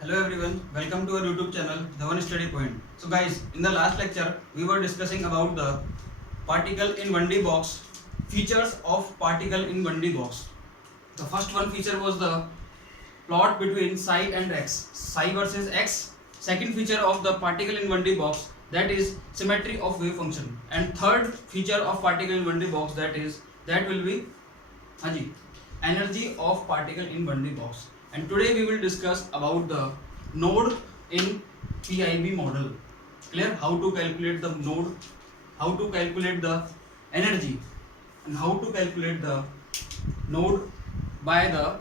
Hello everyone, welcome to our YouTube channel, The One Study Point. So guys, in the last lecture, we were discussing about the particle in 1D box, features of particle in 1D box. The first one feature was the plot between psi and x, psi versus x. Second feature of the particle in 1D box, that is symmetry of wave function. And third feature of particle in 1D box, that will be energy of particle in 1D box. And today we will discuss about the node in PIB model. Clear? How to calculate the node, how to calculate the energy, and how to calculate the node by the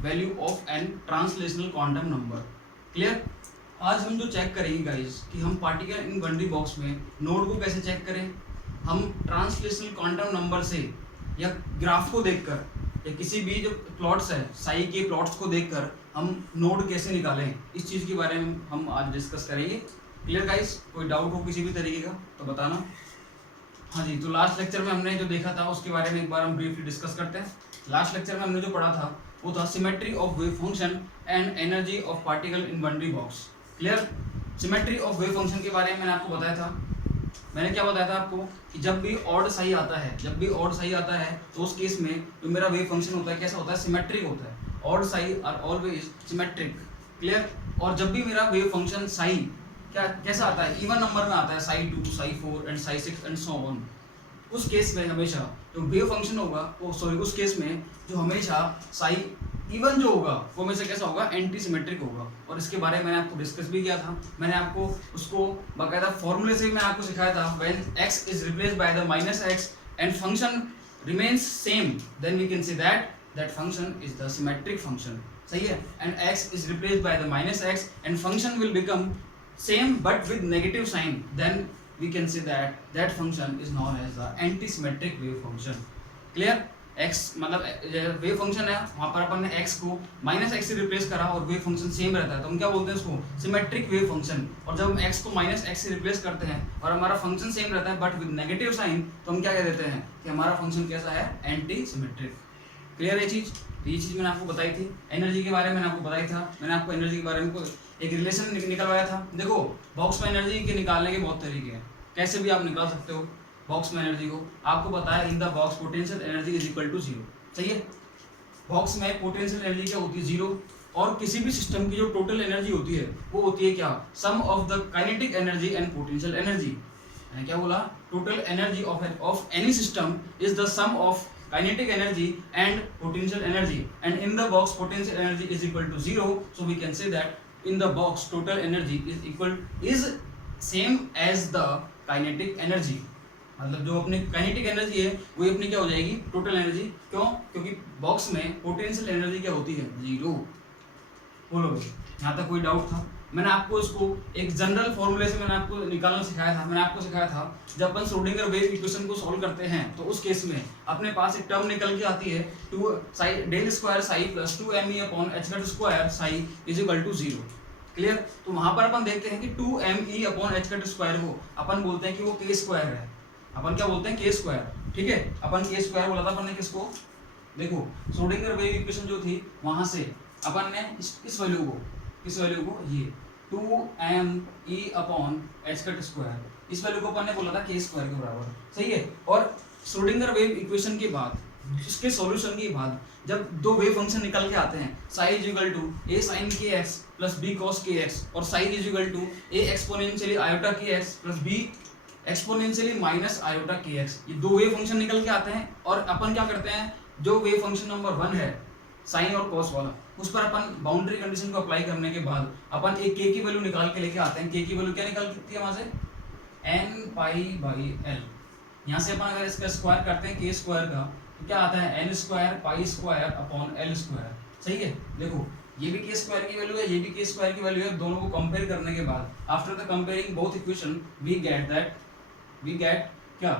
value of n translational quantum number. Clear? आज हम जो check करेंगे guys कि हम particle in 1D box में node को कैसे check करें, हम ट्रांसलेशनल क्वांटम नंबर से या ग्राफ को देखकर या किसी भी जो प्लॉट्स है साई के प्लॉट्स को देखकर हम नोड कैसे निकालें, इस चीज़ के बारे में हम आज डिस्कस करेंगे. Clear guys? कोई डाउट हो किसी भी तरीके का तो बताना. हाँ जी, तो लास्ट लेक्चर में हमने जो देखा था उसके बारे में एक बार हम ब्रीफली डिस्कस करते हैं. लास्ट लेक्चर में हमने जो पढ़ा था वो था symmetry of wave function and energy of particle in 1D box. Clear? Symmetry of wave function के बारे में मैंने आपको बताया था. मैंने क्या बताया था आपको कि जब भी ऑड साई आता है, तो उस केस में जो मेरा वेव फंक्शन होता है कैसा होता है, सिमेट्रिक होता है. Odd psi R always symmetric. Clear? और जब भी मेरा वेव फंक्शन साई कैसा आता है, इवन नंबर में आता है, Sai 2, Sai 4 and Sai 6 and so on. उस केस में हमेशा जो वेव फंक्शन होगा उस केस में जो हमेशा साई इवन जो होगा वो हमेशा कैसा होगा, एंटी सिमेट्रिक होगा. और इसके बारे में मैंने आपको डिस्कस भी किया था. मैंने आपको उसको बाकायदा फॉर्मूले से मैं आपको सिखाया था. When x is replaced by the minus x and function remains same, then we can say that function is the symmetric function. सही है? And x is replaced by the minus x and function will become same but with negative sign, then we can say that function is known as the anti-symmetric wave function. Clear? x मतलब wave function है, वहाँ पर अपन ने x को minus x से replace करा और wave function same रहता है, तो हम क्या बोलते हैं उसको, सिमेट्रिक वेव फंक्शन. और जब हम x को माइनस एक्स से रिप्लेस करते हैं और हमारा फंक्शन सेम रहता है बट विद नेगेटिव साइन, तो हम क्या कह देते हैं कि हमारा फंक्शन कैसा है, एंटी सिमेट्रिक. क्लियर ये चीज़? ये चीज़ मैंने आपको बताई थी. एनर्जी के बारे में मैंने आपको बताया था. मैंने आपको एनर्जी के बारे में एक रिलेशन निकलवाया था. देखो, बॉक्स में एनर्जी के निकालने के बहुत तरीके हैं, कैसे भी आप निकाल सकते हो बॉक्स में एनर्जी को. आपको पता है in the box potential energy is equal to 0. सही है? बॉक्स में पोटेंशियल एनर्जी क्या होती है, 0. और किसी भी सिस्टम की जो टोटल एनर्जी होती है वो होती है क्या, sum of the kinetic energy and potential energy. मैंने क्या बोला, total energy of any system is the sum of kinetic energy and potential energy, and in the box potential energy is equal to 0, so we can say that in the box total energy is same as the kinetic energy. मतलब जो अपनी kinetic energy है वो अपनी क्या हो जाएगी, total energy. क्यों? क्योंकि बॉक्स में पोटेंशियल एनर्जी क्या होती है, 0. बोलो भाई, यहाँ तक कोई डाउट था? मैंने आपको इसको एक जनरल फॉर्मूले से मैंने आपको निकालना सिखाया था. मैंने आपको सिखाया था जब अपन श्रोडिंगर वेव इक्वेशन को सॉल्व करते हैं तो उस केस में अपने पास एक टर्म निकल के आती है, 2 psi del square psi plus 2me upon h cut square psi is equal to 0. Clear? तो वहां पर अपन देखते हैं कि 2me upon h cut square को अपन बोलते हैं कि वो k स्क्वायर है. अपन क्या बोलते हैं, k स्क्वायर. ठीक है? अपन k स्क्वायर बोला था अपन ने किसको, देखो श्रोडिंगर वेव इक्वेशन जो थी वहां से अपन ने इस वैल्यू को ये 2me upon h cut square, इस वैल्यू को अपन ने बोला था k स्क्वायर के बराबर. सही है? और श्रोडिंगर वेव इक्वेशन के बाद, इसके सॉल्यूशन के बाद जब दो वेव फंक्शन निकल के आते हैं, psi is equal to a sin kx plus b cos kx और psi is equal to a exponentially iota kx plus b exponentially minus iota kx. ये दो वेव फंक्शन निकल के आते हैं और अपन क्या करते हैं, जो वेव फंक्शन नंबर 1 है साइन और कॉस वाला, उस पर अपन बाउंड्री कंडीशन को अप्लाई करने के बाद अपन एक k की वैल्यू निकाल के लेके आते हैं. k की वैल्यू क्या निकलती है वहां से, n पाई/l. यहाँ से अपन अगर इसका स्क्वायर करते हैं k स्क्वायर का तो क्या आता है, n square pi square upon l square. सही है? देखो ये भी k स्क्वायर की वैल्यू है, ये भी k स्क्वायर की वैल्यू है. दोनों को कंपेयर करने के बाद after the comparing both equation we get क्या,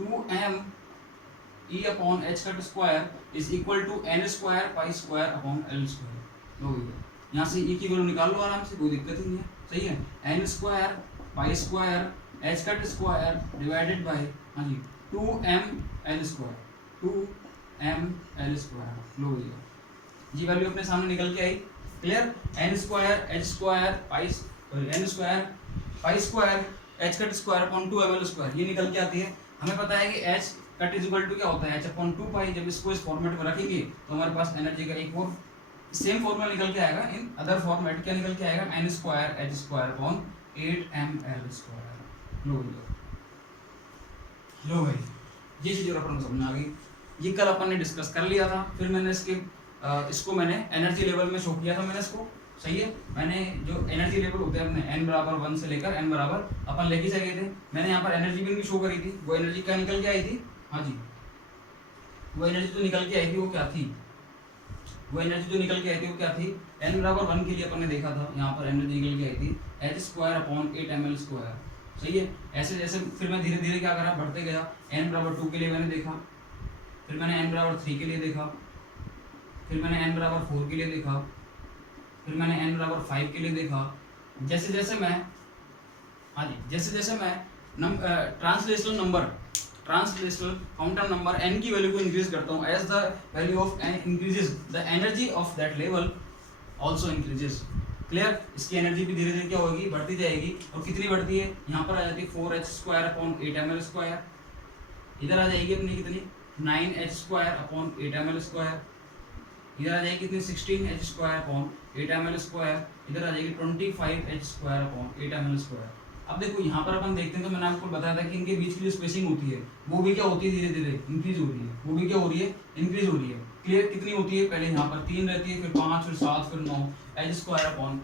2me upon h cut square is equal to n square pi square upon l square. लो भैया, यहाँ से e की वैल्यू निकाल लो आराम से, कोई दिक्कत ही नहीं है. सही है? n square pi square h cut square divided by 2ml square. लो भैया, जी वैल्यू अपने सामने निकल के आई. Clear, N square H square pi N square pi square H cut square upon 2 ml square, ये निकल के आती है। हमें पता है कि H cut is equal to क्या होता है, एच अपॉन 2 पाई। जब इसको इस फॉर्मेट में रखेंगे तो हमारे पास एनर्जी का एक और सेम फॉर्मूला निकल के आएगा इन अदर फॉर्मेट। क्या निकल के आएगा, N square H square upon 8 ml square. लो भाई ये चीज और अपन को समझ आ गई। ये कल अपन ने डिस्कस कर लिया था, फिर मैंने इसको मैंने एनर्जी लेवल में शो किया था मैंने इसको, सही है। मैंने जो एनर्जी लेवल होते हैं अपने n बराबर 1 से लेकर n बराबर अपन लेके चले गए थे। मैंने यहाँ पर एनर्जी भी शो करी थी। वो एनर्जी क्या निकल के आई थी, हाँ जी, वो एनर्जी जो निकल के आई थी वो क्या थी, वो एनर्जी जो निकल के आई थी वो क्या थी, n बराबर 1 के लिए अपन ने देखा था यहाँ पर एनर्जी निकल के आई थी H square upon 8 ml square, सही है। ऐसे जैसे फिर मैं धीरे धीरे क्या करा, बढ़ते गया। n बराबर 2 के लिए मैंने देखा, फिर मैंने n बराबर 3 के लिए देखा, फिर मैंने n बराबर 4 के लिए देखा, फिर मैंने n बराबर 5 के लिए देखा। जैसे जैसे मैं, हाँ जी, जैसे जैसे मैं ट्रांसलेशनल काउंटर नंबर n की वैल्यू को इंक्रीज करता हूँ, as the value of n increases the energy of that level also increases. Clear, इसकी एनर्जी भी धीरे धीरे क्या होगी, बढ़ती जाएगी। और कितनी बढ़ती है, यहाँ पर आ जाती है 4h square upon 8 ml square. इधर आ जाएगी अपनी कितनी, 9h square upon 8 ml square. इधर आ जाएगी कितनी, 16h square upon 8 ml square. इधर आ जाएगी 25h square upon 8 ml square. अब देखो यहाँ पर अपन देखते हैं तो मैंने आपको बताया था कि इनके बीच की जो स्पेसिंग होती है वो भी क्या होती है, धीरे धीरे इंक्रीज हो रही है। वो भी क्या हो रही है, इंक्रीज हो रही है। क्लियर, कितनी होती है, पहले यहाँ पर 3 रहती है, फिर 5, फिर 7, फिर 9 H square upon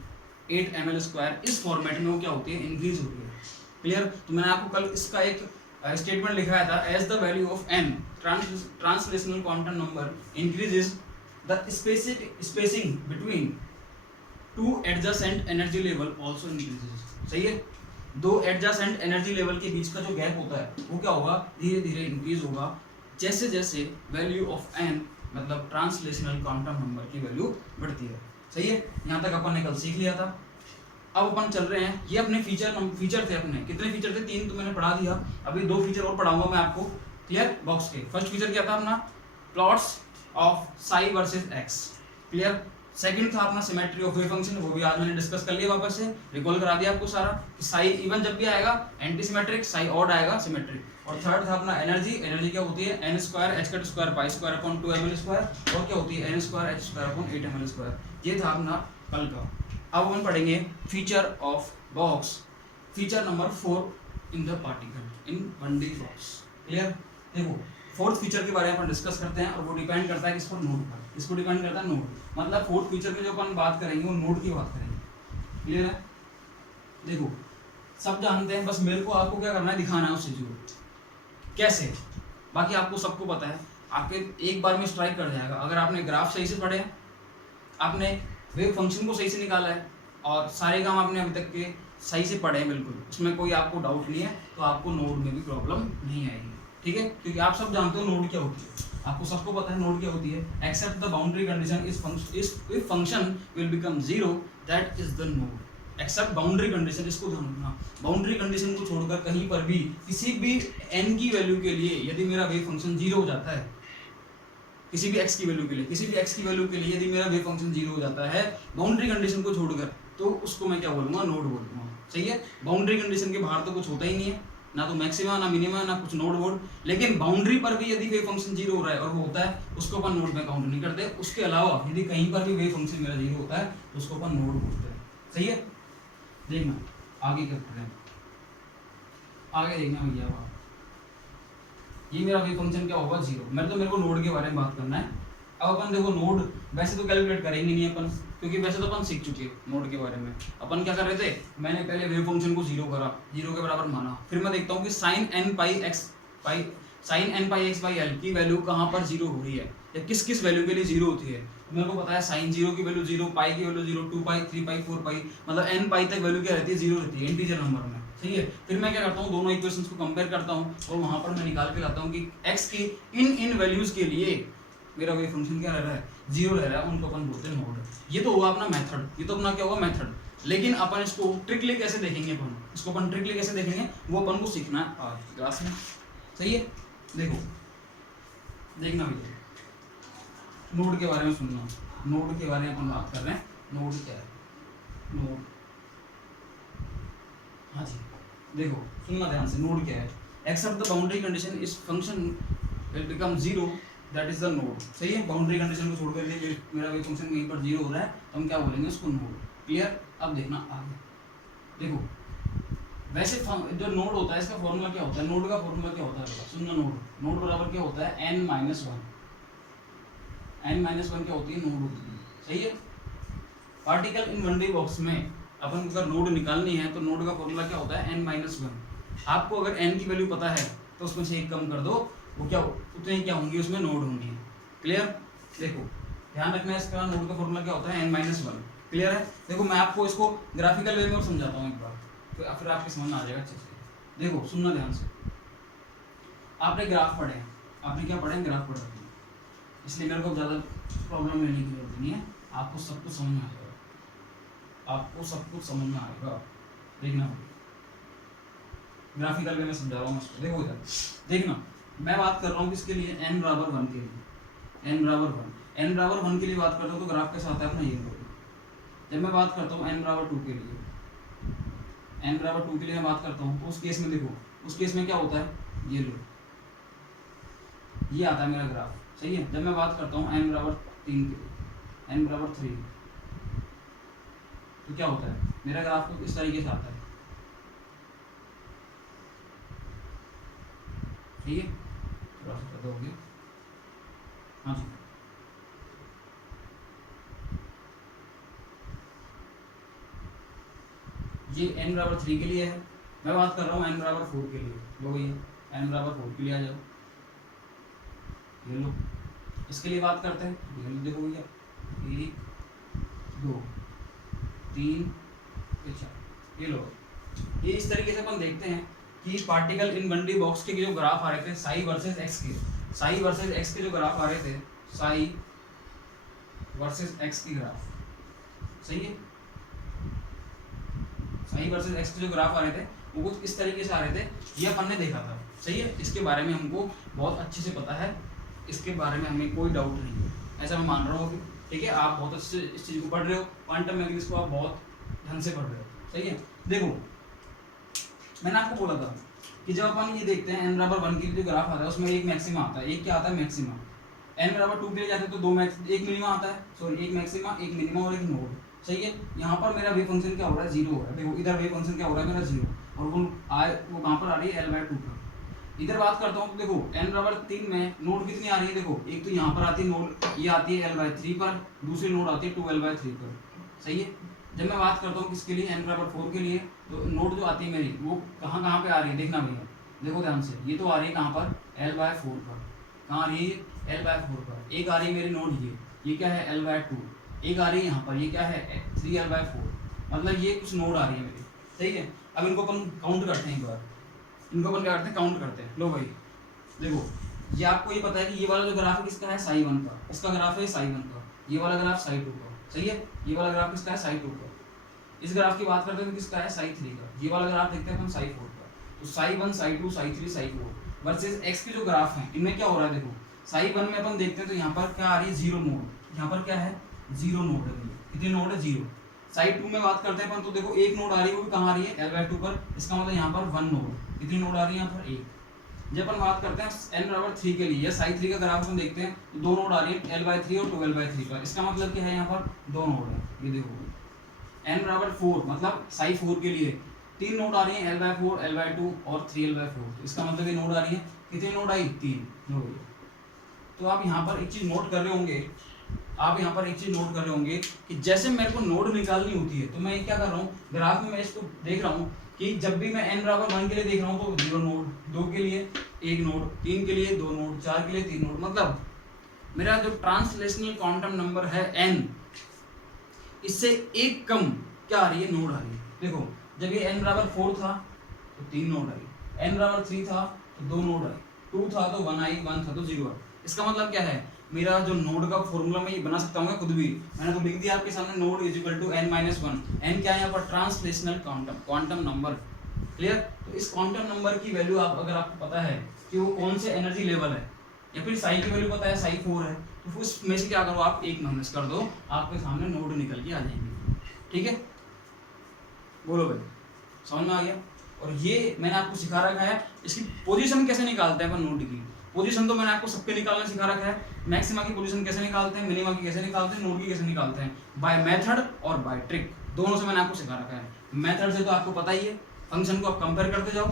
8 ml square. इस फॉर्मेट में वो क्या होती है, इंक्रीज होती है। क्लियर, तो मैंने आपको कल इसका एक स्टेटमेंट लिखाया था, as the value of n translational quantum number increases the spacing between two adjacent energy level also increases. सही है, दो एडजेसेंट एनर्जी लेवल के बीच का जो गैप होता है वो क्या होगा, धीरे धीरे इंक्रीज होगा जैसे जैसे वैल्यू ऑफ n मतलब ट्रांसलेशनल क्वांटम नंबर की वैल्यू बढ़ती है। सही है, यहाँ तक अपन ने कल सीख लिया था। अब अपन चल रहे हैं, ये अपने फीचर थे अपने, कितने फीचर थे, 3 तो मैंने पढ़ा दिया। अभी 2 फीचर और पढ़ाऊंगा मैं आपको। क्लियर, बॉक्स के फर्स्ट फीचर क्या था अपना, plots of psi versus x. Clear, second था अपना सिमेट्री ऑफ वेव फंक्शन, वो भी आज मैंने डिस्कस कर लिया, वापस से रिकॉल करा दिया आपको सारा कि साई इवन जब भी आएगा एंटी सिमेट्रिक, साई ऑड आएगा सिमेट्रिक। और थर्ड था अपना एनर्जी क्या होती है, n square H cut square pi square upon 2 ml square. और क्या होती है, n square H square upon 8 ml square. ये था अपना कल का। अब हम पढ़ेंगे feature of box, feature number 4 in the particle in 1D box. Clear, देखो फोर्थ फीचर के बारे में अपन डिस्कस करते हैं और वो डिपेंड करता है किस पर, नोड पर। इसको डिपेंड करता है नोड, मतलब फोर्थ फीचर में जो अपन बात करेंगे वो नोड की बात करेंगे। क्लियर है, देखो सब जानते हैं, बस मेरे को आपको क्या करना है, दिखाना है उस चीज को कैसे। बाकी आपको सबको पता है, आपके एक बार में स्ट्राइक कर जाएगा अगर आपने ग्राफ सही से पढ़े, आपने वेव फंक्शन को सही से निकाला है और सारे काम आपने अभी तक के सही से पढ़े हैं, बिल्कुल उसमें कोई आपको डाउट नहीं है, तो आपको नोड में भी प्रॉब्लम नहीं आएगी। ठीक है, क्योंकि आप सब जानते हो नोड क्या होती है, आपको सबको पता है नोड क्या होती है। Except the boundary condition if function will become 0 that is the node. Except boundary condition, इसको ध्यान रखना, बाउंड्री कंडीशन को छोड़कर कहीं पर भी किसी भी n की वैल्यू के लिए यदि मेरा वेव फंक्शन 0 हो जाता है, किसी भी x की वैल्यू के लिए, किसी भी x की वैल्यू के लिए यदि मेरा वेव फंक्शन 0 हो जाता है बाउंड्री कंडीशन को छोड़कर, तो उसको मैं क्या बोलूंगा, नोड बोलूंगा। सही है, बाउंड्री कंडीशन के बाहर तो कुछ होता ही नहीं है, ना तो मैक्सिमा ना मिनिमा ना कुछ नोड वोड। लेकिन बाउंड्री पर भी यदि वेव फंक्शन 0 हो रहा है और वो होता है, उसको अपन नोड में काउंट नहीं करते। उसके अलावा यदि कहीं पर भी वेव फंक्शन मेरा 0 होता है तो उसको अपन नोड बोलते हैं। सही है, देखना आगे क्या कर रहे हैं, आगे देखना भैया। ये मेरा वेव फंक्शन क्या होगा, 0। मेरे को नोड के बारे में बात करना है। अब अपन देखो नोड वैसे तो कैलकुलेट करेंगे नहीं अपन, क्योंकि वैसे तो अपन सीख चुके नोड के बारे में। अपन क्या कर रहे थे, मैंने पहले वेव फंक्शन को 0 करा, 0 के बराबर माना, फिर मैं देखता हूँ कि sine n pi x by l की वैल्यू कहाँ पर 0 हो रही है या किस किस वैल्यू के लिए 0 होती है। तो मेरे को पता है साइन 0 की वैल्यू 0, पाई की वैल्यू 0, 2 पाई 3 पाई 4 पाई, मतलब n पाई तक वैल्यू क्या रहती है, 0 रहती है इंटीजर नंबर में। ठीक है, फिर मैं क्या करता हूँ, दोनों इक्वेशंस को कंपेयर करता हूँ और वहां पर मैं निकाल के लाता हूँ कि x की इन वैल्यूज के लिए मेरा वेव फंक्शन क्या रह रहा है, 0 रह रहा है, उनको अपन बोलते हैं नोड। ये तो हुआ अपना मेथड, ये तो अपना क्या हुआ मेथड। लेकिन अपन इसको ट्रिकली कैसे देखेंगे, अपन ट्रिकली कैसे देखेंगे वो अपन को सीखना है आज क्लास में। सही है, देखो देखना भैया, नोड के बारे में सुनना, नोड के बारे में अपन बात कर रहे हैं। नोड क्या है, नोड, हाँ जी देखो सुनना ध्यान से, नोड क्या है, एक्सेप्ट द बाउंड्री कंडीशन इस function will become zero, that is the node. सही है, बाउंड्री कंडीशन को छोड़ करके मेरा कोई फंक्शन कहीं पर जीरो हो रहा है तो हम क्या बोलेंगे उसको नोड। क्लियर, अब देखना आगे। देखो वैसे जो नोड होता है इसका फॉर्मूला क्या होता है, नोड का फॉर्मूला क्या होता है, सुनना, नोड बराबर क्या होता है n minus one, n minus one क्या होती है, नोड होती है। सही है, particle in one D box में अपन अगर नोड निकालनी है तो नोड का फॉर्मूला क्या होता है n माइनस वन। आपको अगर n की वैल्यू पता है तो उसमें से एक कम कर दो, वो क्या उतने क्या होंगी उसमें नोड होंगी। क्लियर, देखो ध्यान रखना है इसका नोड का फॉर्मूला क्या होता है n माइनस वन। क्लियर है, देखो मैं आपको इसको ग्राफिकल वे में और समझाता हूँ एक बार, तो फिर आपके समझ में आ जाएगा अच्छे से। देखो सुनना ध्यान से, आपने ग्राफ पढ़े हैं, आपने क्या पढ़े हैं, ग्राफ पढ़े हैं, इसलिए मेरे को ज़्यादा प्रॉब्लम लेने की जरूरत नहीं है, आपको सब कुछ समझ में आ जाएगा, आपको सब कुछ समझ में आएगा। देखना ग्राफिकल वे में समझा रहा हूँ इसको। देखो इधर देखना, मैं बात कर रहा हूँ किसके लिए, n बराबर वन के लिए, n बराबर वन, n बराबर वन के लिए बात करता हूँ तो ग्राफ के साथ है अपना ये। जब मैं बात करता हूँ n बराबर टू के लिए, n बराबर टू के लिए मैं बात करता हूँ तो उस केस में देखो, उस केस में क्या होता है, ये लो ये आता है मेरा ग्राफ। सही है, जब मैं बात करता हूँ n बराबर तीन के लिए, n बराबर थ्री, तो क्या होता है मेरा ग्राफ को इस तरीके से आता है। ठीक है, थोड़ा सा कर दोगे, हाँ जी ये n बराबर थ्री के लिए है, मैं बात कर रहा हूँ n बराबर फोर के लिए। लो भैया n बराबर फोर के लिए आ जाओ, ये लो इसके लिए बात करते हैं, ये लो देखो भैया, एक दो तीन चार, ये लो। ये इस तरीके से अपन देखते हैं कि particle in one D box के जो ग्राफ आ रहे थे साई वर्सेस एक्स के, साई वर्सेस एक्स के जो ग्राफ आ रहे थे, साई वर्सेस एक्स की ग्राफ, सही है, साई वर्सेस एक्स के जो ग्राफ आ रहे थे वो कुछ इस तरीके से आ रहे थे, ये अपन ने देखा था। सही है, इसके बारे में हमको बहुत अच्छे से पता है, इसके बारे में हमें कोई डाउट नहीं है, ऐसा मैं मान रहा हूँ। ठीक है, आप बहुत अच्छे से इस चीज़ को पढ़ रहे हो, क्वांटम मैकेनिक्स को आप बहुत ढंग से पढ़ रहे हो। सही है, देखो मैंने आपको बोला था कि जब अपन ये देखते हैं n बराबर वन की जो ग्राफ आता है उसमें एक मैक्सिमा आता है, एक क्या आता है मैक्सिमा। n बराबर टू के लिए जाते हैं तो दो एक मिनिमा आता है, सॉरी एक मैक्सिमा एक मिनिमा और एक नोड। सही है, यहाँ पर मेरा वेव फंक्शन क्या हो रहा है, जीरो हो रहा है। देखो इधर वेव फंक्शन क्या हो रहा है मेरा जीरो, और वो कहाँ पर आ रही है l/2 पर। इधर बात करता हूँ तो देखो n बराबर तीन में नोड कितनी आ रही है, देखो एक तो यहाँ पर आती है नोड, ये आती है l/3 पर, दूसरी नोड आती है 2l/3 पर। सही है, जब मैं बात करता हूँ किसके लिए, n बराबर फोर के लिए, तो नोड जो आती है मेरी वो कहाँ पे आ रही है, देखना भैया देखो ध्यान से, ये तो आ रही है कहाँ पर, l/4 पर। कहाँ आ रही है, l/4 पर। एक आ रही है मेरी नोड ये क्या है, l/2। एक आ रही है यहाँ पर, ये क्या है, 3l/4, मतलब ये कुछ नोड आ रही है मेरी। सही है, अब इनको अपन काउंट करते हैं एक बार, इनको अपन क्या करते हैं, काउंट करते हैं। लो भाई देखो, ये आपको ये पता है कि ये वाला जो ग्राफ है किसका है, साई वन का, इसका ग्राफ है साई वन का, ये वाला ग्राफ साई टू का। सही है, ये वाला ग्राफ किसका है, साई टू का। इस ग्राफ की बात करते हैं तो किसका है, साई थ्री का। ये वाला ग्राफ देखते हैं अपन साई फोर का। तो psi one, Sai to, Sai three, Sai four versus x के जो ग्राफ हैं इनमें क्या हो रहा है, देखो साई वन में अपन देखते हैं तो यहाँ पर क्या आ रही है, जीरो नोड, यहाँ पर क्या है, जीरो नोड है। कितने नोड है, जीरो। साई टू में बात करते हैं अपन तो देखो एक नोड आ रही है, वो भी कहाँ आ रही है, l/2 पर। इसका मतलब यहाँ पर वन नोड, कितनी नोड आ रही है यहाँ पर, एक। जब अपन बात करते हैं n बराबर थ्री के लिए, साई थ्री का ग्राफ अपन देखते हैं तो दो नोड आ रही है, l/3 और 2l/3 पर। इसका मतलब क्या है, यहाँ पर दो नोड है, ये देखो। n बराबर फोर मतलब साई फोर के लिए तीन नोड आ रही है, l/4, l/2 और 3l/4। इसका मतलब ये नोड आ रही है, कितनी नोड आई, तीन नोड। तो आप यहाँ पर एक चीज नोट कर रहे होंगे, आप यहाँ पर एक चीज नोट कर रहे होंगे कि जैसे मेरे को नोड निकालनी होती है तो मैं क्या कर रहा हूँ, ग्राफ में मैं इसको देख रहा हूँ कि जब भी मैं n बराबर वन के लिए देख रहा हूँ तो जीरो नोड, दो के लिए एक नोड, तीन के लिए दो नोड, चार के लिए तीन नोड। मतलब मेरा जो ट्रांसलेशनल क्वांटम नंबर है n, इससे एक कम क्या आ रही है, नोड आ रही है। देखो जब ये n बराबर फोर था तो तीन नोड आई, n बराबर थ्री था तो दो नोड आई, टू था तो वन आई, वन था तो जीरो आई। इसका मतलब क्या है, मेरा जो नोड का फॉर्मूला मैं ये बना सकता हूँ खुद भी, मैंने तो लिख दिया आपके सामने, node is equal to n minus one. n क्या है यहाँ पर, ट्रांसलेशनल क्वांटम नंबर। क्लियर, तो इस क्वांटम नंबर की वैल्यू आप अगर आपको पता है कि वो कौन से एनर्जी लेवल है, या फिर साई की वैल्यू पता है साई फोर है, तो उसमें से क्या करो आप एक माइनस कर दो, आपके सामने नोड निकल के आ जाएंगे। ठीक है, बोलो भाई समझ में आ गया। और ये मैंने आपको सिखा रखा है इसकी पोजीशन कैसे निकालते हैं अपन नोड की। पोजीशन तो मैंने आपको सबके निकालना सिखा रखा है, मैक्सिमा की पोजीशन कैसे निकालते हैं, मिनिमा की कैसे निकालते हैं, नोड की कैसे निकालते हैं, बाय मेथड और बाय ट्रिक, दोनों से मैंने आपको सिखा रखा है। मेथड से तो आपको पता ही है, फंक्शन को आप कंपेयर करते जाओ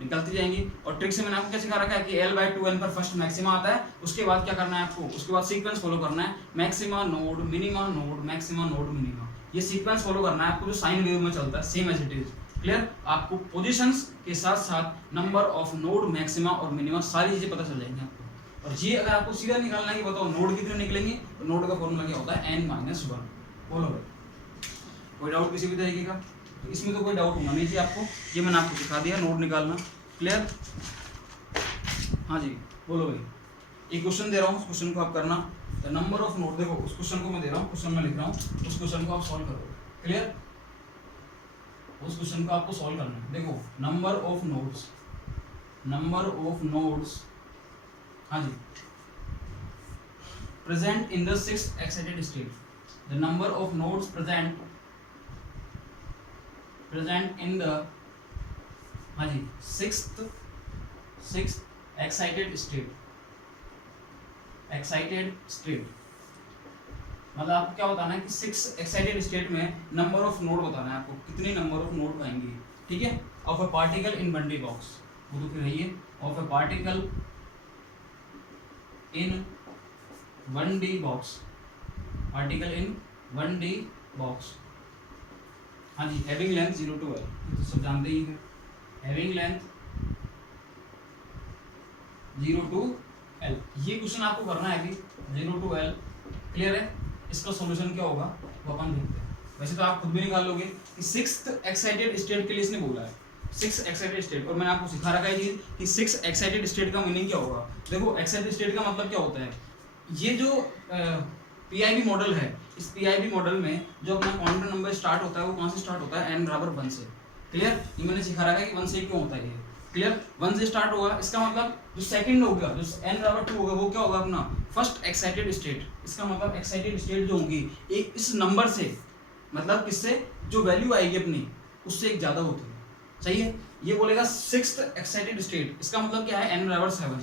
निकलती जाएंगी, और ट्रिक से मैंने आपको क्या सिखा रखा है कि L/2n पर फर्स्ट मैक्सिमा आता है, उसके बाद क्या करना है आपको, उसके बाद सीक्वेंस फॉलो करना है, maxima node minima node maxima node minima, ये सीक्वेंस फॉलो करना है आपको जो साइन वेव में चलता है, same as it is. Clear, आपको पोजीशंस के साथ साथ नंबर ऑफ नोड मैक्सिमा और मिनिमा सारी चीजें पता चल जाएंगी आपको। और ये अगर आपको सीधा निकालना है कि बताओ नोड कितने निकलेंगे, तो नोड का फॉर्मूला क्या होता है n-1। बोलो भाई, कोई डाउट किसी भी तरीके का, तो इसमें तो कोई डाउट होना नहीं चाहिए आपको, ये मैंने आपको सिखा दिया नोड निकालना। क्लियर, हाँ जी बोलो भाई। एक क्वेश्चन दे रहा हूँ, उस क्वेश्चन को आप करना, द नंबर ऑफ नोड, देखो उस क्वेश्चन को मैं दे रहा हूँ, क्वेश्चन में लिख रहा हूँ, उस क्वेश्चन को आप सॉल्व करो। क्लियर, उस क्वेश्चन को आपको सॉल्व करना है। देखो number of nodes, number of nodes, हाँ जी, present in the sixth excited state, the number of nodes present in the, हाँ जी, sixth excited state, excited state मतलब आपको क्या बताना है कि 6 एक्साइटेड स्टेट में नंबर ऑफ नोड बताना है आपको, कितने नंबर ऑफ नोड पाएंगे। ठीक है, of a particle in 1D box, वो तो फिर रही है, of a particle in 1D box, particle in 1D box, हाँ जी, हैविंग लेंथ 0 to L, तो सब जानते ही हैं, हैविंग लेंथ 0 to L। ये क्वेश्चन आपको करना है अभी 0 to L। क्लियर है, इसका सॉल्यूशन क्या होगा वो अपन देखते हैं। वैसे तो आप खुद भी निकाल लोगे कि 6th एक्साइटेड स्टेट के लिए इसने बोला है 6 एक्साइटेड स्टेट, और मैंने आपको सिखा रखा है कि 6 एक्साइटेड स्टेट का मीनिंग क्या होगा। देखो एक्साइटेड स्टेट का मतलब क्या होता है, ये जो पीआईबी मॉडल है, इस पीआईबी मॉडल में जो अपना क्वांटम नंबर स्टार्ट होता है वो कहाँ से स्टार्ट होता है, n=1 से। क्लियर, ये मैंने सिखा रखा है कि 1 से क्यों होता है ये। क्लियर, 1 से स्टार्ट होगा, इसका मतलब जो सेकंड होगा, जो n=2 होगा, वो क्या होगा अपना फर्स्ट एक्साइटेड स्टेट। इसका मतलब एक्साइटेड स्टेट जो होगी एक इस नंबर से, मतलब किससे, जो वैल्यू आएगी अपनी उससे एक ज्यादा होती है। सही है, ये बोलेगा 6th एक्साइटेड स्टेट, इसका मतलब क्या है n=7।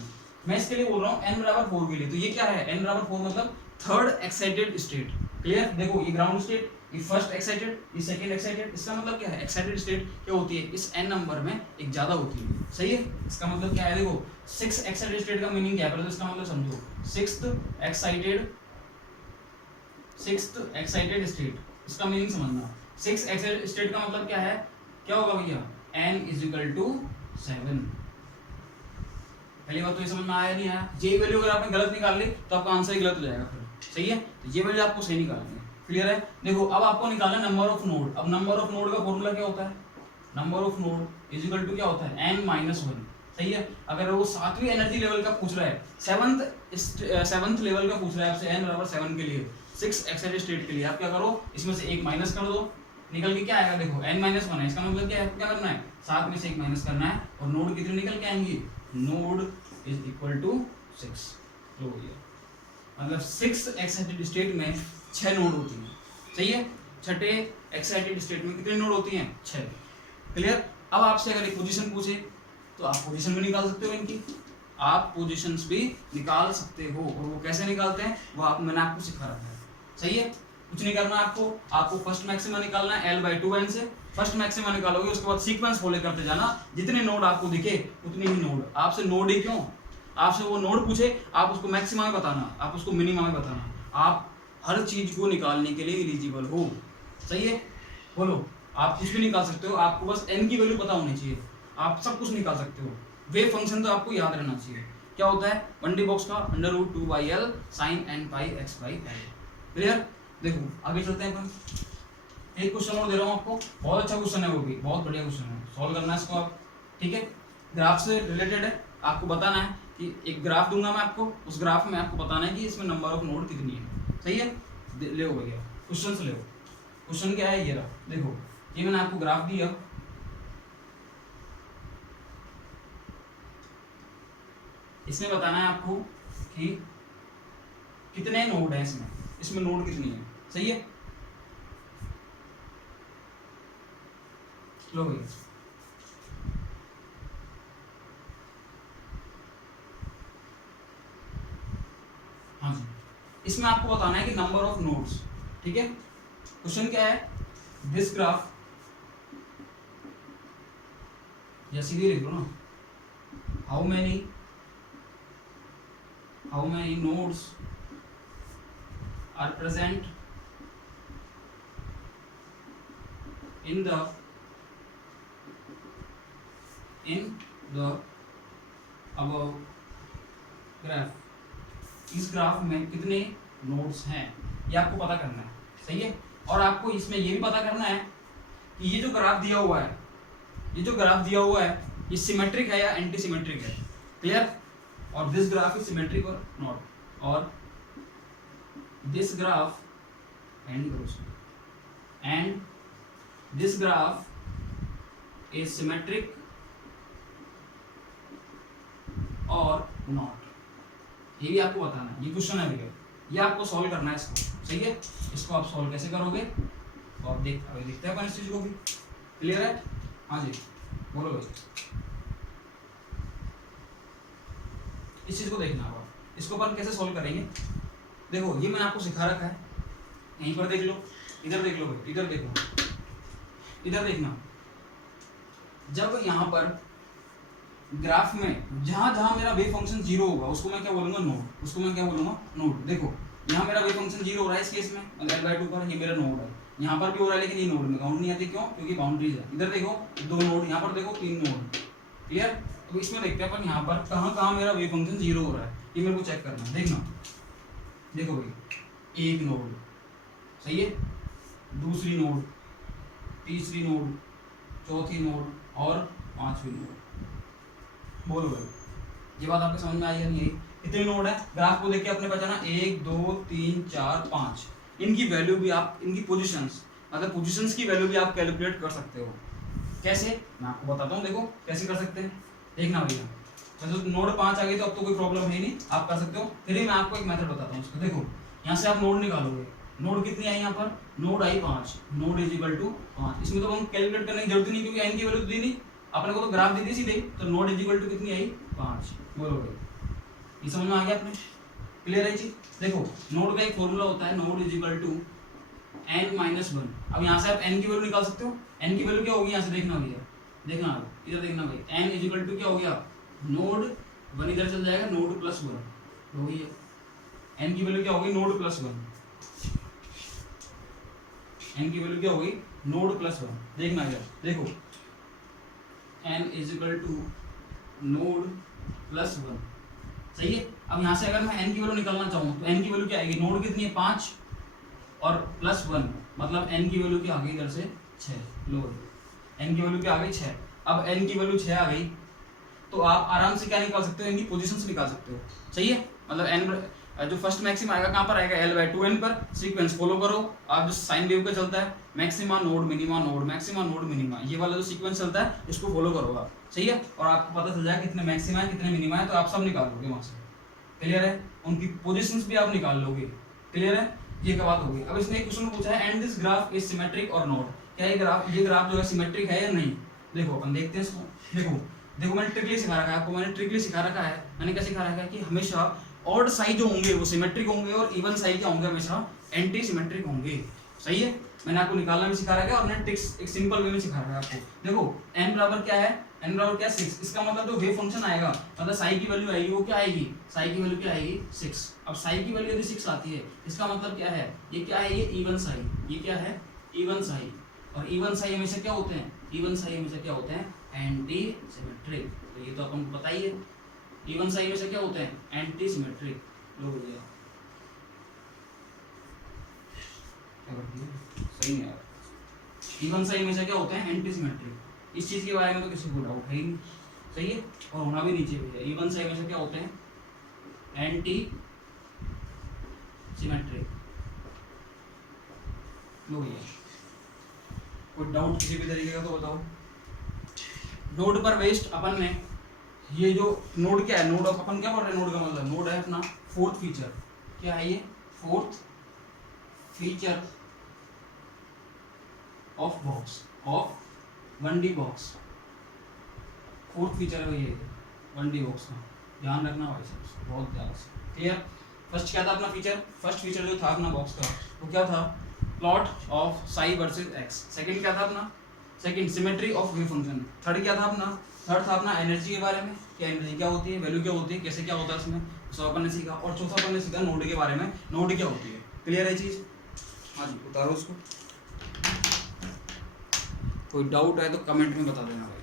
मैं इसके लिए बोल रहा हूँ n=4 के लिए, तो ये क्या है n=4 मतलब थर्ड एक्साइटेड स्टेट। क्लियर, देखो ये ग्राउंड स्टेट, ये फर्स्ट एक्साइटेड, ये सेकंड एक्साइटेड, इसका मतलब क्या है एक्साइटेड स्टेट क्या होती है, इस n नंबर में एक ज्यादा होती है। सही है, इसका मतलब क्या है, देखो 6 एक्साइटेड स्टेट का मीनिंग क्या है, पहले तो इसका मतलब समझो। 6th एक्साइटेड स्टेट, इसका मीनिंग समझना। 6 एक्साइटेड स्टेट का मतलब क्या है, क्या होगा भैया, n=7। पहली बात तो ये समझ में आया नहीं आया, ये वैल्यू अगर आपने गलत निकाल ली तो आपका आंसर ही गलत हो जाएगा फिर। सही है, तो ये वैल्यू आपको सही निकालनी है। क्लियर है, देखो अब आपको निकालना है नंबर ऑफ नोड। अब नंबर ऑफ नोड का फॉर्मूला क्या होता है, number of node equal to क्या होता है, n-1। सही है, अगर वो 7वीं एनर्जी लेवल का पूछ रहा है, 7th लेवल का पूछ रहा है आपसे n=7 के लिए, 6 एक्साइटेड स्टेट के लिए, आप क्या करो, इसमें से एक माइनस कर दो, निकल के क्या आएगा, देखो n-1 है, इसका मतलब क्या है, क्या करना है, 7 में से एक माइनस करना है, और नोड कितनी निकल के आएंगी, नोड इज इक्वल टू 6। लो भैया, मतलब 6 एक्साइटेड स्टेट में 6 नोड होती हैं। सही है, छठे एक्साइटेड स्टेट में कितने नोड होती हैं, 6। क्लियर, अब आपसे अगर एक पोजीशन पूछे तो आप पोजीशन भी निकाल सकते हो इनकी, आप पोजीशंस भी निकाल सकते हो, और वो कैसे निकालते हैं वो मैंने आपको सिखा रखा है। सही है, कुछ नहीं करना आपको फर्स्ट मैक्सिमा निकालना है L/2n से। फर्स्ट मैक्सिमा निकालोगे, उसके बाद सीक्वेंस फॉलो करते जाना, जितने नोड आपको दिखे उतने ही नोड। आपसे नोड ही क्यों, आपसे वो नोड पूछे आप उसको मैक्सिमा में बताना, आप उसको मिनिमा में बताना, आप हर चीज को निकालने के लिए एलिजिबल हो। सही है, बोलो, आप कुछ भी निकाल सकते हो, आपको बस n की वैल्यू पता होनी चाहिए, आप सब कुछ निकाल सकते हो। वेव फंक्शन तो आपको याद रहना चाहिए, क्या होता है 1D बॉक्स का √2/L sin nπx/L। क्लियर, देखो आगे चलते हैं अपन। एक क्वेश्चन और दे रहा हूँ आपको, बहुत अच्छा क्वेश्चन है, वो भी बहुत बढ़िया क्वेश्चन है, सॉल्व करना है इसको आप। ठीक है, ग्राफ से रिलेटेड है, आपको बताना है कि एक ग्राफ दूंगा मैं आपको, उस ग्राफ में आपको बताना है कि इसमें नंबर ऑफ नोड कितनी है। सही है, ले हो भैया, क्वेश्चन से ले। क्वेश्चन क्या है, ये रहा, देखो ये मैंने आपको ग्राफ दिया, इसमें बताना है आपको कि कितने नोड है इसमें नोड कितनी है, सही है। लो भैया, हाँ जी, इसमें आपको बताना है कि नंबर ऑफ नोड्स, ठीक है। क्वेश्चन क्या है, दिस ग्राफ, या सीधे लिख लो ना, how many nodes are present in the above graph, इस ग्राफ में कितने नोड्स हैं ये आपको पता करना है, सही है। और आपको इसमें ये भी पता करना है कि ये जो ग्राफ दिया हुआ है, ये सिमेट्रिक है या एंटी सिमेट्रिक है, क्लियर। और दिस ग्राफ इज सिमेट्रिक और नॉट, और this graph and this graph is symmetric और नॉट, ये भी आपको बताना है। ये क्वेश्चन है भैया, ये आपको सॉल्व करना है इसको, सही है। इसको आप सॉल्व कैसे करोगे तो आप देखते हैं अपन इस चीज को भी, क्लियर है। हाँ जी बोलो भाई, इस चीज को देखना होगा, इसको अपन कैसे सॉल्व करेंगे। देखो ये मैंने आपको सिखा रखा है, यहीं पर देख लो, इधर देख लो भाई, इधर देखो, इधर देखना। जब यहाँ पर ग्राफ में जहां जहां मेरा वेव फंक्शन जीरो होगा उसको मैं क्या बोलूंगा, नोड, उसको मैं क्या बोलूंगा, नोड। देखो यहाँ मेरा वेव फंक्शन जीरो हो रहा है इस केस में, L/2 पर, ये मेरा नोड है। यहाँ पर भी हो रहा है लेकिन ये नोड में काउंट नहीं आती, क्यों, क्योंकि बाउंड्रीज है। इधर देखो 2 नोड, यहाँ पर देखो 3 नोड, क्लियर। अब इसमें देखते हैं अपन यहाँ पर कहाँ कहाँ मेरा वेव फंक्शन जीरो हो रहा है, ये मेरे को चेक करना है। देखना, देखो भाई, एक नोड, सही है, दूसरी नोड, तीसरी नोड, चौथी नोड और पांचवी नोड। बोलो भाई, ये बात आपके समझ में आई या नहीं आई। कितने नोड है, ग्राफ को देख के अपने पहचाना 1 2 3 4 5। इनकी वैल्यू भी आप, इनकी पोजीशंस, मतलब पोजीशंस की वैल्यू भी आप कैलकुलेट कर सकते हो। कैसे, मैं आपको बताता हूँ, देखो कैसे कर सकते हैं, देखना भैया। वैसे नोड 5 आ गई तो अब तो कोई प्रॉब्लम है नहीं, आप कर सकते हो। फिर ही मैं आपको एक मेथड बताता हूँ उसको। देखो यहाँ से आप नोड निकालोगे, नोड कितनी आई यहाँ पर, नोड आई 5, नोड इज इक्वल टू 5। इसमें तो हम कैलकुलेट करने की जरूरत नहीं, क्योंकि एन की वैल्यू दी नहीं अपने को, तो ग्राफ दे दी सीधे, तो नोड इज इक्वल टू कितनी आई, 5। बोलो भाई, ये समझ में आ गया अपने, क्लियर है जी। देखो नोड का एक फॉर्मूला होता है, node is equal to n-1। अब यहाँ से आप n की वैल्यू निकाल सकते हो। n की वैल्यू क्या होगी, यहाँ से देखना भैया, देखना इधर देखना भाई, n इज इक्वल टू क्या हो गया, नोड 1 इधर चल जाएगा, नोड प्लस 1 हो गई है। n की वैल्यू क्या होगी, नोड प्लस 1, n की वैल्यू क्या होगी, नोड प्लस 1। देखना इधर, देखो n is equal to node plus 1, सही है। अब यहाँ से अगर मैं n की वैल्यू निकालना चाहूँ तो n की वैल्यू क्या आएगी, नोड कितनी है 5 और प्लस 1, मतलब n की वैल्यू क्या आ गई इधर से 6। लो n की वैल्यू क्या आ गई 6। अब n की वैल्यू 6 आ गई तो आप आराम से क्या निकाल सकते हो, इनकी पोजीशंस निकाल सकते हो, सही है। मतलब n जो फर्स्ट मैक्सिमम आएगा कहाँ पर आएगा, L/2n पर। सीक्वेंस फॉलो करो आप, जो साइन वेव का चलता है, maxima node minima node, maxima node minima, ये वाला जो सीक्वेंस चलता है इसको फॉलो करो आप, सही है। और आपको पता चल जाएगा कितने मैक्सिमा है कितने मिनिमा है, तो आप सब निकाल लोगे वहाँ से, क्लियर है। उनकी पोजीशंस भी आप निकाल लोगे, क्लियर है। ये क्या बात होगी। अब इसने एक क्वेश्चन पूछा है, and this graph is symmetric और नॉट, क्या ये ग्राफ जो है सिमेट्रिक है या नहीं। देखो अपन देखते हैं इसको। देखो मैंने ट्रिकली सिखा रखा है आपको, मैंने क्या सिखा रखा है कि हमेशा ऑड साइड जो होंगे वो सिमेट्रिक होंगे और इवन साइड क्या होंगे, हमेशा एंटी सिमेट्रिक होंगे, सही है। मैंने आपको निकालना भी सिखा रखा है और मैंने ट्रिक्स एक सिंपल वे में सिखा रखा है आपको। देखो n बराबर क्या है, n बराबर क्या 6। इसका मतलब जो वेव फंक्शन आएगा, मतलब साई की वैल्यू आएगी, वो क्या आएगी, साई की वैल्यू क्या आएगी 6। अब साई की वैल्यू यदि 6 आती है, इसका मतलब क्या है, ये क्या है, ये इवन साई, ये क्या है, इवन साई। और इवन साई हमेशा क्या होते हैं, इवन साई हमेशा क्या होते हैं, एंटी सिमेट्रिक। तो ये तो अपन को पता ही है, इवन साई हमेशा क्या होते हैं, एंटी सिमेट्रिक। लो भैया सही नहीं यार, इवन साई हमेशा क्या होते हैं, एंटी सिमेट्रिक। इस चीज के बारे में तो किसी को डाउट है ही नहीं, सही है। और होना भी नीचे भी है, इवन साई हमेशा क्या होते हैं, एंटी सिमेट्रिक। लो भैया कोई डाउट किसी भी तरीके का तो बताओ। नोड पर बेस्ड अपन ने ये जो नोड क्या है, नोड अपन क्या पढ़ रहे हैं, नोड का मतलब नोड है अपना फोर्थ फीचर, क्या है ये fourth feature of box of 1D box. Fourth feature है ये 1D बॉक्स का, ध्यान रखना भाई साहब, बहुत ध्यान से। क्लियर? फर्स्ट क्या था अपना फीचर? फर्स्ट फीचर जो था अपना बॉक्स का वो क्या था? Plot of psi versus x. Second क्या था अपना? Second symmetry of wave function. Third क्या था अपना? थर्ड था अपना एनर्जी के बारे में, क्या एनर्जी क्या होती है, वैल्यू क्या होती है, कैसे क्या होता है इसमें, सब अपन ने सीखा। और चौथा अपन ने सीखा नोड के बारे में, नोड क्या होती है। क्लियर है चीज? हाँ जी, उतारो उसको। कोई डाउट है तो कमेंट में बता देना भाई।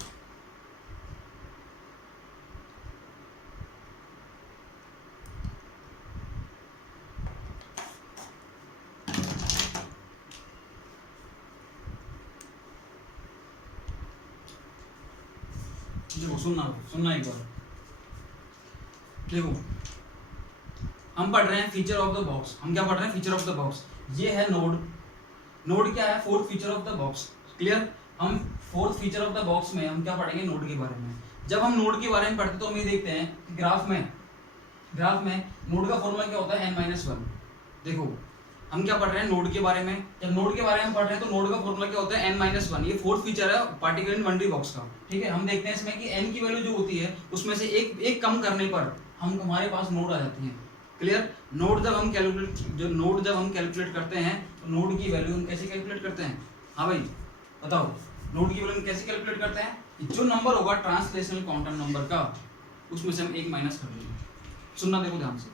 देखो सुनना एक बार। देखो हम पढ़ रहे हैं फीचर ऑफ द बॉक्स। हम क्या पढ़ रहे हैं? Feature of the box. ये है नोड। नोड क्या है? Fourth feature of the box. Clear? हम fourth feature of the box में हम क्या पढ़ेंगे? नोड के बारे में। जब हम नोड के बारे में पढ़ते तो हम ये देखते हैं कि ग्राफ में नोड का फॉर्मूला क्या होता है? n-1। देखो हम क्या पढ़ रहे हैं? नोड के बारे में। जब नोड के बारे में पढ़ रहे हैं तो नोड का फॉर्मूला क्या होता है? n-1। ये फोर्थ फीचर है पार्टिकल इन 1D बॉक्स का। ठीक है, हम देखते हैं इसमें कि n की वैल्यू जो होती है उसमें से एक कम करने पर हमारे पास नोड आ जाती है। क्लियर? नोड जब हम कैलकुलेट करते हैं तो नोड की वैल्यू हम कैसे कैलकुलेट करते हैं? हाँ भाई बताओ, नोड की वैल्यू हम कैसे कैलकुलेट करते हैं? जो नंबर होगा ट्रांसलेशनल क्वांटम नंबर का, उसमें से हम एक माइनस कर देंगे। सुनना देखो ध्यान से।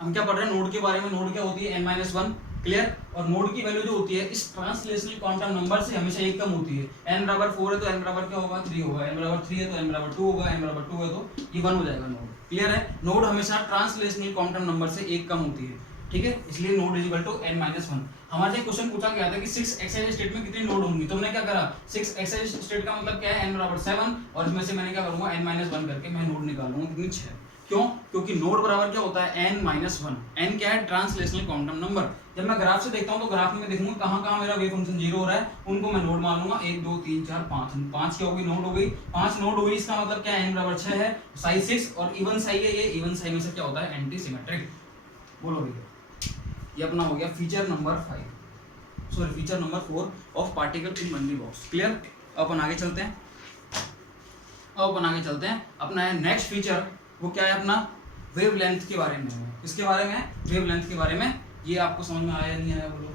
हम क्या पढ़ रहे हैं? नोड के बारे में। नोड क्या होती है? n-1। क्लियर? और नोड की वैल्यू जो होती है इस ट्रांसलेशनल क्वांटम नंबर से हमेशा एक कम होती है। n बराबर 4 है तो n बराबर क्या होगा? 3 होगा। n बराबर 3 है तो n बराबर 2 होगा। n बराबर 2 है तो ये 1 हो जाएगा नोड। क्लियर है? नोड हमेशा ट्रांसलेशनल क्वांटम नंबर से एक कम होती है। ठीक है, इसलिए node is equal to n-1। हमारे से क्वेश्चन पूछा गया था कि 6 एक्साइज स्टेट में कितनी नोड होंगी। तो हमने क्या करा? 6 एक्साइज स्टेट का मतलब क्या है? n बराबर 7 और इसमें से मैंने क्या करूंगा? n-1 करके मैं नोड निकालूंगा कितनी? 6। क्यों? क्योंकि नोड बराबर क्या होता है? n-1। n क्या है? Translational quantum number. जब मैं ग्राफ से देखता हूं तो ग्राफ में मैं देखूंगा कहां-कहां मेरा वेव फंक्शन 0 हो रहा है, उनको मैं नोड मान लूंगा। 1 2 3 4 5। 5 क्या होगी? नोड हो गई। 5 नोड हो गई, इसका मतलब क्या है? n बराबर 6 है, साई 6 और इवन साई है। ये इवन साई में से क्या होता है? Anti symmetric. बोलो भैया, ये अपना हो गया feature number 5, sorry feature number 4 of particle in 1D box. Clear? अपन आगे चलते हैं। अपना है नेक्स्ट फीचर, वो क्या है अपना? वेवलेंथ के बारे में है। इसके बारे में? वेवलेंथ के बारे में। ये आपको समझ में आया नहीं आया बोलो?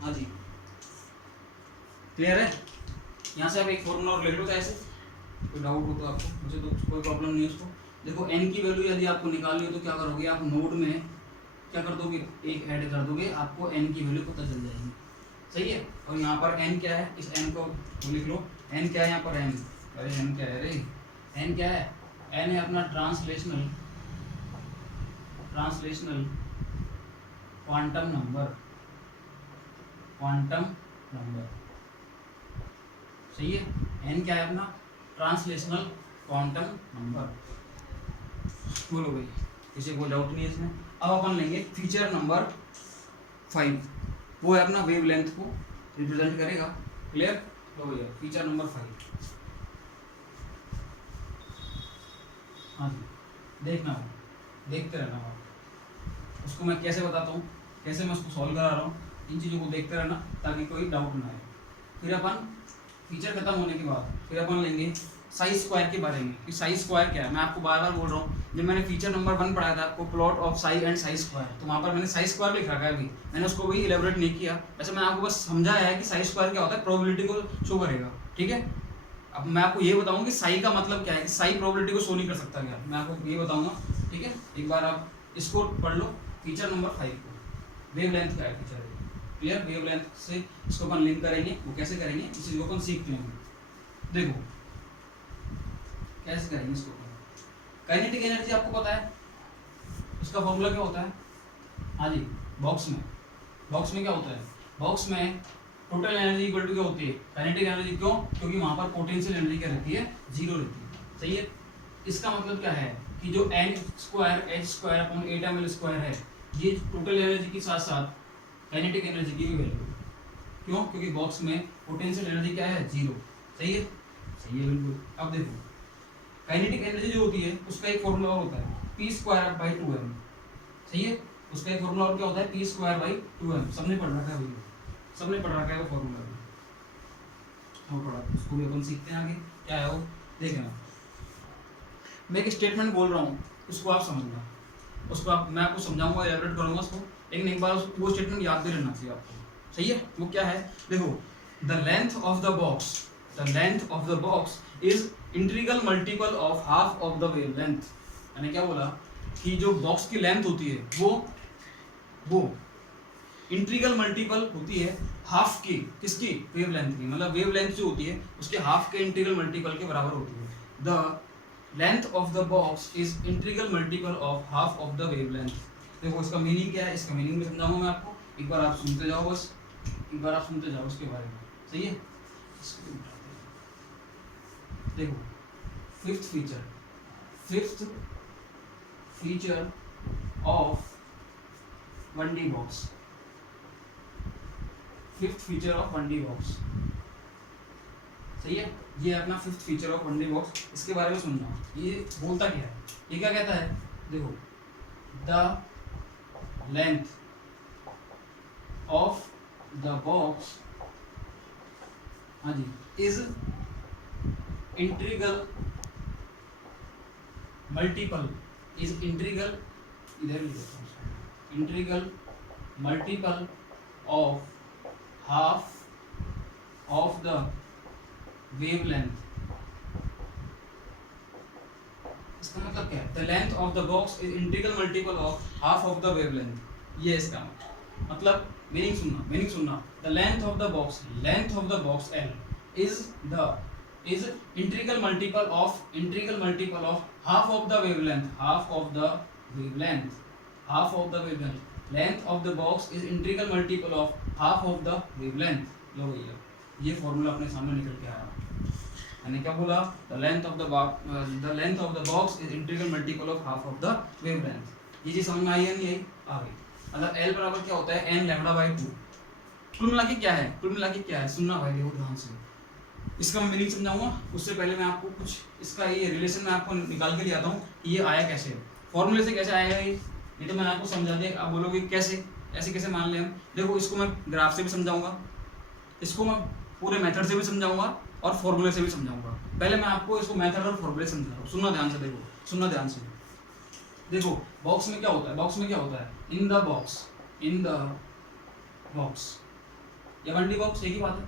हाँ जी, क्लियर है? यहाँ से आप एक फॉर्मूला और ले लो ऐसे, कोई डाउट हो तो आपको, मुझे तो कोई प्रॉब्लम नहीं है उसको। देखो n की वैल्यू यदि आपको निकालनी हो तो क्या करोगे? आप नोड में क्या कर दोगे? एक ऐड कर दोगे, आपको n की वैल्यू पता चल जाएगी। सही है? और यहाँ पर n क्या है? इस n को लिख लो। n क्या है यहाँ पर? n, अरे n क्या है? अरे n क्या है? n है अपना ट्रांसलेशनल क्वांटम नंबर। सही है? n क्या है अपना? Translational quantum number. बोलो भाई, किसी को डाउट नहीं है इसमें? अब अपन लेंगे फीचर नंबर 5, वो है अपना वेवलेंथ को रिप्रेजेंट करेगा। क्लियर? तो भैया फीचर नंबर 5, हाँ जी देखना हो, देखते रहना हो। उसको मैं कैसे बताता हूँ, कैसे मैं उसको सॉल्व करा रहा हूँ, इन चीज़ों को देखते रहना ताकि कोई डाउट ना आए। फिर अपन फीचर खत्म होने के बाद फिर अपन लेंगे साई स्क्वायर के बारे में कि साई स्क्वायर क्या है। मैं आपको बार बार बोल रहा हूँ, जब मैंने फीचर नंबर 1 पढ़ाया था आपको plot of Sai and Sai square, तो वहाँ पर मैंने साई स्क्वायर लिख रखा है। अभी मैंने उसको भी इलेबोरेट नहीं किया, वैसे मैंने आपको बस समझाया है कि साई स्क्वायर क्या होता है, प्रोबेबिलिटी को शो करेगा। ठीक है, अब मैं आपको ये बताऊंगा कि साई का मतलब क्या है, कि साई प्रोबेबिलिटी को शो नहीं कर सकता क्या, मैं आपको ये बताऊंगा। ठीक है, एक बार आप इसको पढ़ लो, फीचर नंबर 5 को, वेवलेंथ का है फीचर। क्लियर? वेवलेंथ से इसको अपन लिंक करेंगे। वो कैसे करेंगे इस चीज को अपन सीखते हैं। देखो कैसे करेंगे इसको। काइनेटिक एनर्जी आपको पता है, उसका फॉर्मूला क्या होता है? हाँ जी, बॉक्स में क्या होता है? बॉक्स में टोटल एनर्जी इक्वल टू क्या होती है? Kinetic energy. क्यों? क्योंकि वहां पर पोटेंशियल एनर्जी क्या रहती है? 0 रहती है। सही है? इसका मतलब क्या है कि जो n²h²/8ml² है, ये टोटल एनर्जी के साथ साथ काइनेटिक एनर्जी की भी वैल्यू। क्यों? क्योंकि बॉक्स में पोटेंशियल एनर्जी क्या है? 0। सही है? सही है बिल्कुल। अब देखो काइनेटिक एनर्जी जो होती है उसका एक फॉर्मूला और होता है, p²/2m। सही है? उसका एक फॉर्मूला और क्या होता है पी स्क्वायर बाई 2m। सबने पढ़ रखा है भैया, सबने पढ़ रखा है वो फॉर्मूला भी, हाँ पढ़ा, उसको भी अपन सीखते हैं आगे क्या है वो देखना। मैं एक स्टेटमेंट बोल रहा हूँ उसको आप समझना, उसको आप मैं आपको समझाऊंगा, एलैबोरेट करूंगा उसको, लेकिन एक बार वो स्टेटमेंट याद भी रहना चाहिए आपको। सही है, वो क्या है देखो, the length of the box, the length of the box is integral multiple of half of the wavelength. मैंने क्या बोला कि जो बॉक्स की लेंथ होती है वो इंटीग्रल मल्टीपल होती है हाफ की, किसकी, वेवलेंथ की, मतलब वेवलेंथ जो होती है उसके हाफ के इंटीग्रल मल्टीपल के बराबर होती है। The length of the box is integral multiple of half of the wavelength. देखो इसका मीनिंग क्या है, इसका मीनिंग भी समझाऊंगा मैं आपको, एक बार आप सुनते जाओ, बस एक बार आप सुनते जाओ उसके बारे में। सही है, देखो fifth feature of 1D box, fifth feature of 1D box. सही है, ये अपना fifth feature of 1D box, इसके बारे में सुनना। ये बोलता क्या है, ये क्या कहता है, देखो the length of the box, हाँ जी, is integral multiple, is integral, इधर integral multiple of half of the wavelength. इसका मतलब क्या है, the length of the box is integral multiple of half of the wavelength. ये इसका मतलब मीनिंग सुनना, the length of the box L is integral multiple of half of the wavelength, length of the box is integral multiple of half of the wavelength। लो भैया ये formula अपने सामने निकल के आया, मैंने क्या बोला, the length of the box is integral multiple of half of the wavelength. ये चीज समझ में आई है नहीं आई, आ गई। मतलब L बराबर क्या होता है, n लैम्डा बाई 2। कुल मिला के क्या है, सुनना भाई देखो ध्यान से, इसका मैं मीनिंग समझाऊंगा, उससे पहले मैं आपको कुछ इसका ये रिलेशन मैं आपको निकाल के ले आता हूँ कि ये आया कैसे, फॉर्मूले से कैसे आएगा ये तो मैंने आपको समझा दिया। आप बोलोगे कैसे, ऐसे कैसे मान लें हम, देखो इसको मैं ग्राफ से भी समझाऊंगा, इसको मैं पूरे मेथड से भी समझाऊंगा और फॉर्मूले से भी समझाऊंगा। पहले मैं आपको इसको मेथड और फॉर्मूले समझा रहा हूँ, सुनना ध्यान से, देखो बॉक्स में क्या होता है, इन द बॉक्स, या 1D बॉक्स एक ही बात है।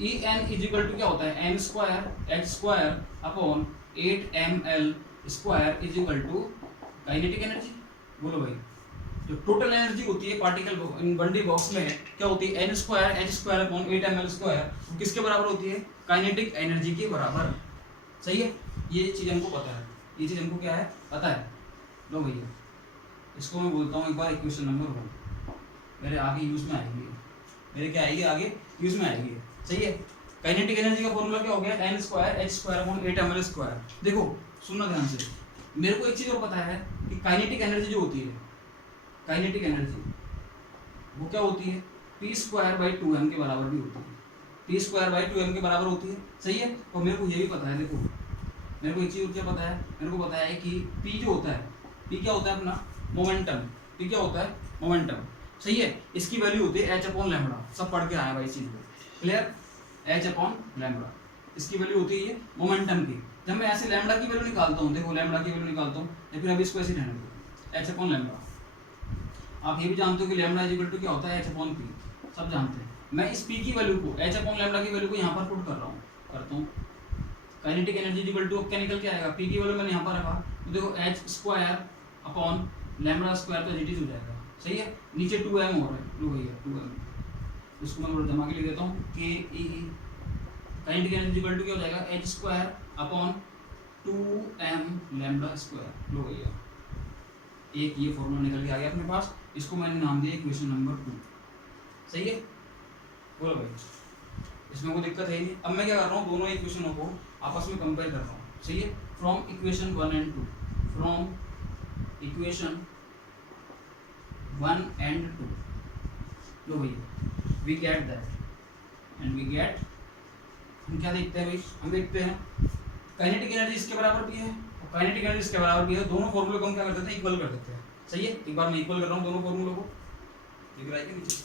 E n is equal to क्या होता है, n square h square upon 8ml square is equal to kinetic energy. बोलो भाई, जो टोटल एनर्जी होती है पार्टिकल इन 1D बॉक्स में क्या होती है, n square h square upon 8ml square, किसके बराबर होती है, काइनेटिक एनर्जी के बराबर। सही है, ये चीज हमको पता है, ये चीज हमको क्या है पता है। लो भैया इसको मैं बोलता हूँ एक बार इक्वेशन नंबर 1, मेरे आगे यूज में आएगी, मेरे क्या आएगी आगे यूज में आएगी। सही है, काइनेटिक एनर्जी का फॉर्मूला क्या हो गया, n square h square upon 8ml square. देखो सुनना ध्यान से, मेरे को एक चीज और पता है कि काइनेटिक एनर्जी जो होती है, काइनेटिक एनर्जी वो क्या होती है, p स्क्वायर बाई 2m के बराबर भी होती है, p स्क्वायर बाई 2m के बराबर होती है। सही है, और मेरे को ये भी पता है, देखो मेरे को एक चीज क्या पता है, मेरे को पता है कि p जो होता है, p क्या होता है अपना मोमेंटम, p क्या होता है मोमेंटम। सही है, इसकी वैल्यू होती है h अपॉन लैम्बडा, सब पढ़ के आया भाई चीज को, क्लियर, h अपॉन लैम्बडा, इसकी वैल्यू होती है मोमेंटम की। जब मैं ऐसे लैम्बडा की वैल्यू निकालता हूँ, देखो लैम्बडा की वैल्यू निकालता हूँ, या फिर अभी इसको ऐसे रहने दो, h अपॉन लैम्बडा। आप ये भी जानते हो कि लैम्बडा इज इक्वल टू क्या होता है, h अपॉन p, सब जानते हैं। मैं इस p की वैल्यू को, h अपॉन लैम्बडा की वैल्यू को यहाँ पर पुट करता हूँ, kinetic energy is equal to क्या निकल के आएगा, p की वैल्यू मैंने यहाँ पर रखा, तो देखो h square upon lambda square तो एज इट इज हो जाएगा। सही है, नीचे 2m हो रहा है, लो भैया 2m, इसको मैं थोड़ा जमा के लिख देता हूँ, K E kinetic energy equal to क्या हो जाएगा, h square upon 2m lambda square. लो भैया एक ये फॉर्मूला निकल के आ गया अपने पास, इसको मैंने नाम दिया इक्वेशन नंबर 2। सही है, बोलो भाई इसमें कोई दिक्कत है नहीं। अब मैं क्या कर रहा हूँ, दोनों इक्वेशनों को आपस में कंपेयर कर रहा हूँ। सही है, from equation 1 and 2, from equation 1 and 2, लो भैया we get that and we get, हम क्या देखते हैं भाई, हम देखते हैं काइनेटिक एनर्जी इसके बराबर भी है और काइनेटिक एनर्जी इसके बराबर भी है, दोनों फॉर्मूले को हम क्या कर देते हैं, इक्वल कर देते हैं। सही है। एक बार मैं इक्वल कर रहा हूँ दोनों फॉर्मूलों को, दिख रहा है कि नीचे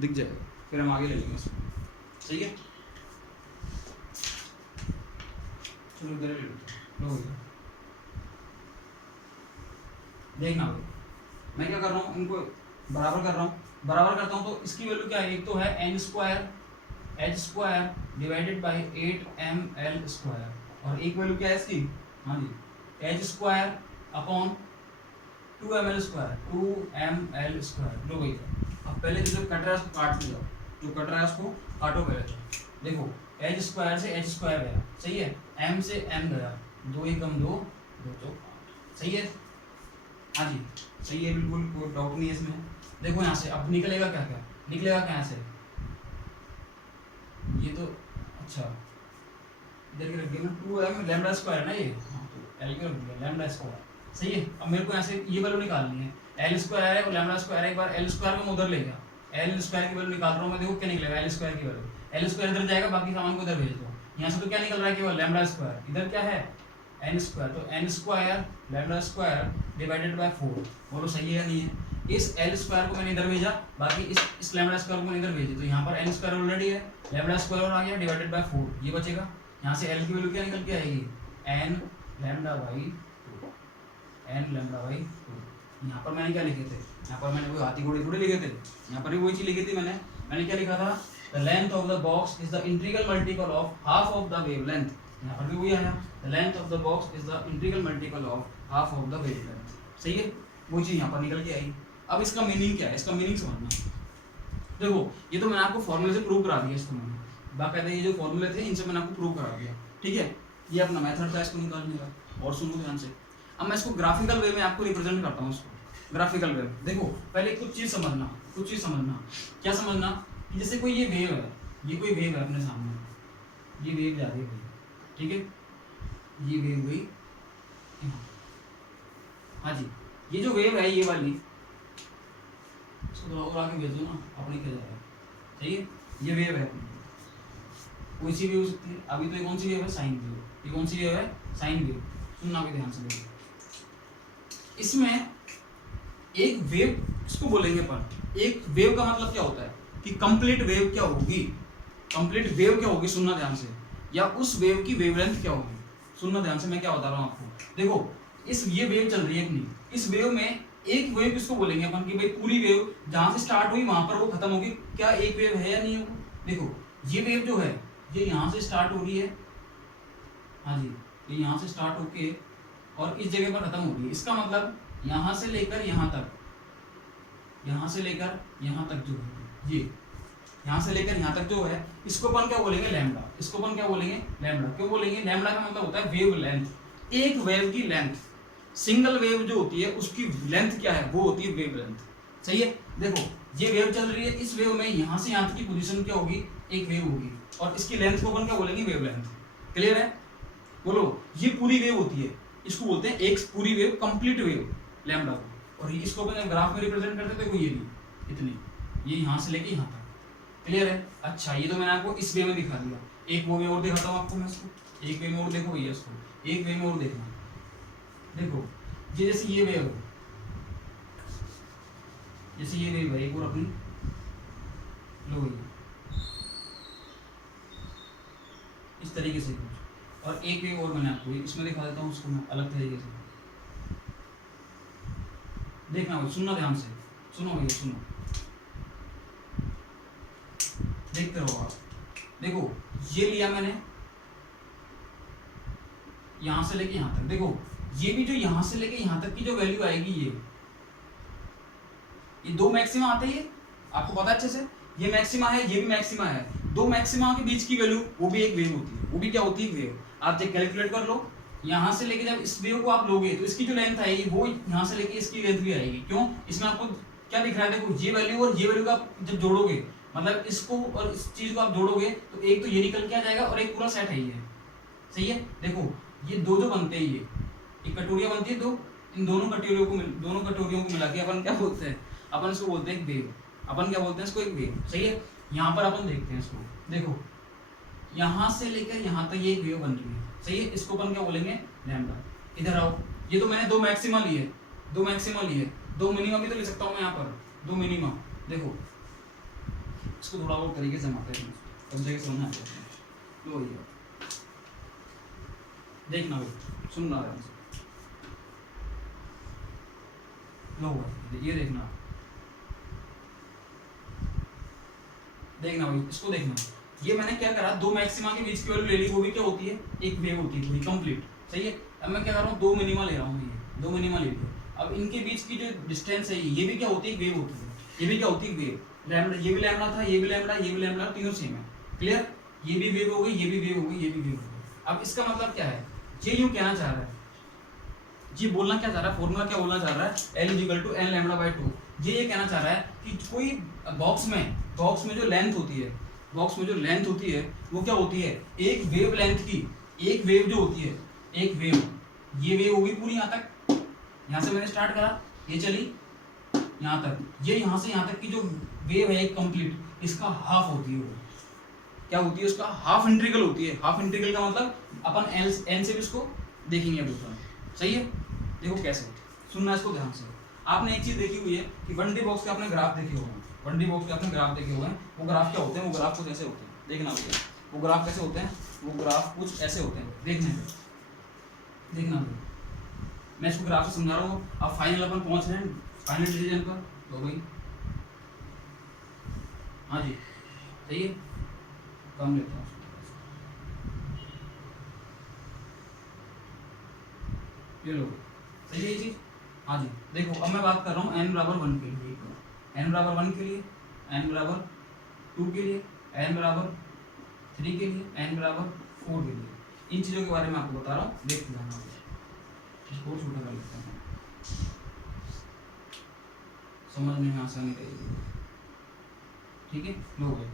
दिख जाएगा, फिर हम आगे ले लेंगे इसको। सही है, चलो इधर ले लो। देखना भाई मैं क्या कर रहा हूँ, इनको बराबर कर रहा हूँ, बराबर करता हूँ तो इसकी वैल्यू क्या है, एक तो है n square H square divided by 8ml square, और एक वैल्यू क्या है इसकी, हाँ जी h square upon 2ml square 2ml square. लो भाई अब पहले जो कट रहा है उसको काट लिया, जो कट रहा है उसको काटो पहले। तो देखो एच स्क्वायर से एच स्क्वायर गया, सही है, एम से एम गया, 2 एकम 2 2 तो 8, सही है, हाँ जी सही है, बिल्कुल कोई डाउट नहीं है इसमें। देखो यहाँ से अब निकलेगा क्या, क्या निकलेगा क्या यहाँ से, ये तो अच्छा इधर के रख दिया ना, 2m लैम्डा स्क्वायर है ना ये, हाँ तो एल के रख दिया लैम्डा स्क्वायर, सही है। अब मेरे को यहाँ से ये वैल्यू निकालनी है, एल स्क्वायर है और लैम्डा स्क्वायर है, एक बार एल स्क्वायर को मैं उधर ले गया, एल स्क्वायर की वैल्यू निकाल रहा हूँ मैं, देखो क्या निकलेगा एल स्क्वायर की वैल्यू, एल स्क्वायर इधर जाएगा, बाकी सामान को इधर भेज दो, यहाँ से तो क्या निकल रहा है केवल लैम्डा स्क्वायर, इधर क्या है एन स्क्वायर, तो n square lambda square divided by 4, बोलो सही है या नहीं है। इस एल स्क्वायर को मैंने इधर भेजा, बाकी इस लैम्डा स्क्वायर को मैंने इधर भेजी, तो यहाँ पर एन स्क्वायर ऑलरेडी है, लैम्डा स्क्वायर आ गया डिवाइडेड बाय 4, ये बचेगा। यहाँ से एल की वैल्यू क्या निकल के आएगी, n lambda by 2, n lambda by 2। यहाँ पर मैंने क्या लिखे थे, यहाँ पर मैंने कोई हाथी घोड़े थोड़े लिखे थे, यहाँ पर भी वही चीज लिखी थी मैंने क्या लिखा था, the length of the box is the integral multiple of half of the wavelength, यहाँ पर भी वही आया, the length of the box is the integral multiple of half of the wavelength, सही है, वो चीज यहाँ पर निकल के आई। अब इसका मीनिंग क्या है, इसका मीनिंग समझना। देखो ये तो मैंने आपको फॉर्मूले से प्रूव करा दिया, इसको मैंने बाकायदा ये जो फॉर्मूले थे इनसे मैंने आपको प्रूव करा दिया, ठीक है, ये अपना मेथड था इसको निकालने का। और सुनो ध्यान से, अब मैं इसको ग्राफिकल वे में आपको रिप्रेजेंट करता हूँ, इसको ग्राफिकल वे। देखो पहले कुछ चीज समझना, कुछ चीज समझना, क्या समझना कि जैसे कोई ये वेव है, ये कोई वेव है अपने सामने, ये वेव जा रही है, ठीक है, ये वेव गई, हाँ जी ये जो वेव है ये वाली, इसको थोड़ा और आगे भेज दो ना, अपने क्या जाएगा, सही है, ये वेव है अपनी, कोई सी भी हो सकती है। अभी तो ये कौन सी वेव है, साइन वेव, ये कौन सी वेव है, साइन वेव। सुनना भी ध्यान से देखो, इसमें एक वेव इसको बोलेंगे, पर एक वेव का मतलब क्या होता है कि कंप्लीट वेव क्या होगी, कंप्लीट वेव क्या होगी, सुनना ध्यान से, या उस वेव की वेवलेंथ क्या होगी, सुनना ध्यान से मैं क्या बता रहा हूँ आपको। देखो इस ये वेव चल रही है अपनी, इस वेव में एक वेव किसको बोलेंगे अपन कि भाई पूरी वेव जहां से स्टार्ट हुई वहां पर वो खत्म होगी, क्या एक वेव है या नहीं है। देखो ये वेव जो है ये यहाँ से स्टार्ट हो रही है, हाँ जी ये यहाँ से स्टार्ट होके और इस जगह पर खत्म हो रही है, इसका मतलब यहाँ से लेकर यहाँ तक, यहाँ से लेकर यहाँ तक जो है, ये यहाँ से लेकर यहाँ तक जो है, इसको अपन क्या बोलेंगे, लैम्डा, इसको अपन क्या बोलेंगे, लैम्डा। क्यों बोलेंगे, लैम्डा का मतलब होता है वेव लेंथ, एक वेव की लेंथ, सिंगल वेव जो होती है उसकी लेंथ क्या है, वो होती है वेव लेंथ, सही है। देखो ये वेव चल रही है, इस वेव में यहाँ से यहाँ तक की पोजीशन क्या होगी, एक वेव होगी, और इसकी लेंथ को अपन क्या बोलेंगे, वेव लेंथ। क्लियर है, बोलो ये पूरी वेव होती है, इसको बोलते हैं एक पूरी वेव, कंप्लीट वेव, लैम्डा को। और इसको अपन ग्राफ में रिप्रेजेंट करते हैं, देखो ये भी इतनी, ये यहाँ से लेके यहाँ तक। क्लियर है, अच्छा ये तो मैंने आपको इस वे में दिखा दिया, एक वो वे और दिखाता हूँ आपको मैं इसको, एक वे में और देखो भैया इसको, एक वे में और देखना। देखो ये जैसे ये वेव है, जैसे ये वेव है एक और अपनी, लो भैया इस तरीके से कुछ, और एक वेव और मैंने आपको इसमें दिखा देता हूँ, उसको मैं अलग तरीके से देखना भाई, सुनना ध्यान से, सुनो भैया सुनो, देखते रहो आप। देखो ये लिया मैंने यहां से लेके यहां तक, देखो ये भी जो यहां से लेके यहां तक की जो वैल्यू आएगी, ये दो मैक्सिमा आते हैं, आपको पता है अच्छे से, ये मैक्सिमा है ये भी मैक्सिमा है, दो मैक्सिमा के बीच की वैल्यू वो भी एक वेव होती है, वो भी क्या होती है, वेव। आप चेक कैलकुलेट कर लो, यहाँ से लेके जब इस वेव को आप लोगे तो इसकी जो लेंथ आएगी वो यहाँ से लेके इसकी लेंथ भी आएगी। क्यों, इसमें आपको क्या दिख रहा है, देखो ये वैल्यू और ये वैल्यू का जब जोड़ोगे, मतलब इसको और इस चीज को आप जोड़ोगे तो एक तो ये निकल के आ जाएगा और एक पूरा सेट है ये, सही है। देखो ये दो जो बनते हैं, ये कटोरियां बनती है दो, इन दोनों कटोरियों को मिला के अपन क्या बोलते हैं, अपन इसको बोलते हैं एक वेव, अपन क्या बोलते हैं इसको, एक वेव, सही है। यहाँ पर अपन देखते हैं इसको, देखो यहाँ से लेकर यहाँ तक ये एक वेव बन रही है, सही है, इसको अपन क्या बोलेंगे, लैम्डा। इधर आओ, ये तो मैंने दो मैक्सिमा लिए, दो मैक्सिमा लिए, दो मिनिमम भी तो ले सकता हूँ मैं यहाँ पर, दो मिनिमम। देखो इसको थोड़ा और तरीके से मारते हैं, तब जाके समझ आ जाता है। लो ये देखना भाई, सुन रहा है, लो ये देखना, देखना भाई, इसको देखना। ये मैंने क्या करा, दो मैक्सिमा के बीच की वैल्यू ले ली, वो भी क्या होती है, एक वेव होती है पूरी कंप्लीट, सही है। अब मैं क्या कर रहा हूँ, दो मिनिमा ले रहा हूँ, ये दो मिनिमा ले लिया। अब इनके बीच की जो डिस्टेंस है ये भी क्या होती है, वेव होती है, ये भी क्या होती है, वेव। लैम्डा, ये भी लैम्डा था, ये भी लैम्डा, ये भी लैम्डा, तीनों सेम है, क्लियर। ये भी वेव हो गई, ये भी वेव हो गई, ये भी वेव हो गई। अब इसका मतलब क्या है, ये यूं कहना चाह रहा है, ये बोलना क्या चाह रहा है, फॉर्मूला क्या बोलना चाह रहा है, L = n λ/2। ये कहना चाह रहा है कि कोई बॉक्स में जो लेंथ होती है, बॉक्स में जो लेंथ होती है वो क्या होती है, एक वेव लेंथ की, एक वेव जो होती है, एक वेव, ये वेव होगी पूरी यहाँ तक, यहाँ से मैंने स्टार्ट करा, ये चली यहाँ तक, ये यहाँ से यहाँ तक की जो वेव है एक कंप्लीट, इसका हाफ होती है वो, क्या होती है, उसका हाफ इंटीग्रल होती है। हाफ इंटीग्रल का मतलब अपन n से भी इसको देखेंगे अभी, सही है। देखो कैसे, सुनना इसको ध्यान से। आपने एक चीज देखी हुई है कि 1D बॉक्स के आपने ग्राफ देखे हुए हैं, 1D बॉक्स के आपने ग्राफ देखे हुए हैं। वो ग्राफ क्या होते हैं, वो ग्राफ कुछ ऐसे होते हैं, देखना भैया, वो ग्राफ कैसे होते हैं, वो ग्राफ कुछ ऐसे होते हैं, देखना भैया। मैं इसको ग्राफ से समझा रहा हूँ। अब फाइनल अपन पहुंच रहे हैं फाइनल डिसीजन पर, तो भाई हाँ जी सही है, कम लेता हूँ ये लो, सही है ये चीज। हाँ जी देखो, अब मैं बात कर रहा हूँ n = 1 के लिए, n = 1 के लिए, n = 2 के लिए, n = 3 के लिए, n = 4 के लिए। इन चीज़ों के बारे में आपको बता रहा हूँ, देखते जाना, इसको छोटा कर लेते हैं, समझने में आसानी रहेगी, ठीक है। लो भाई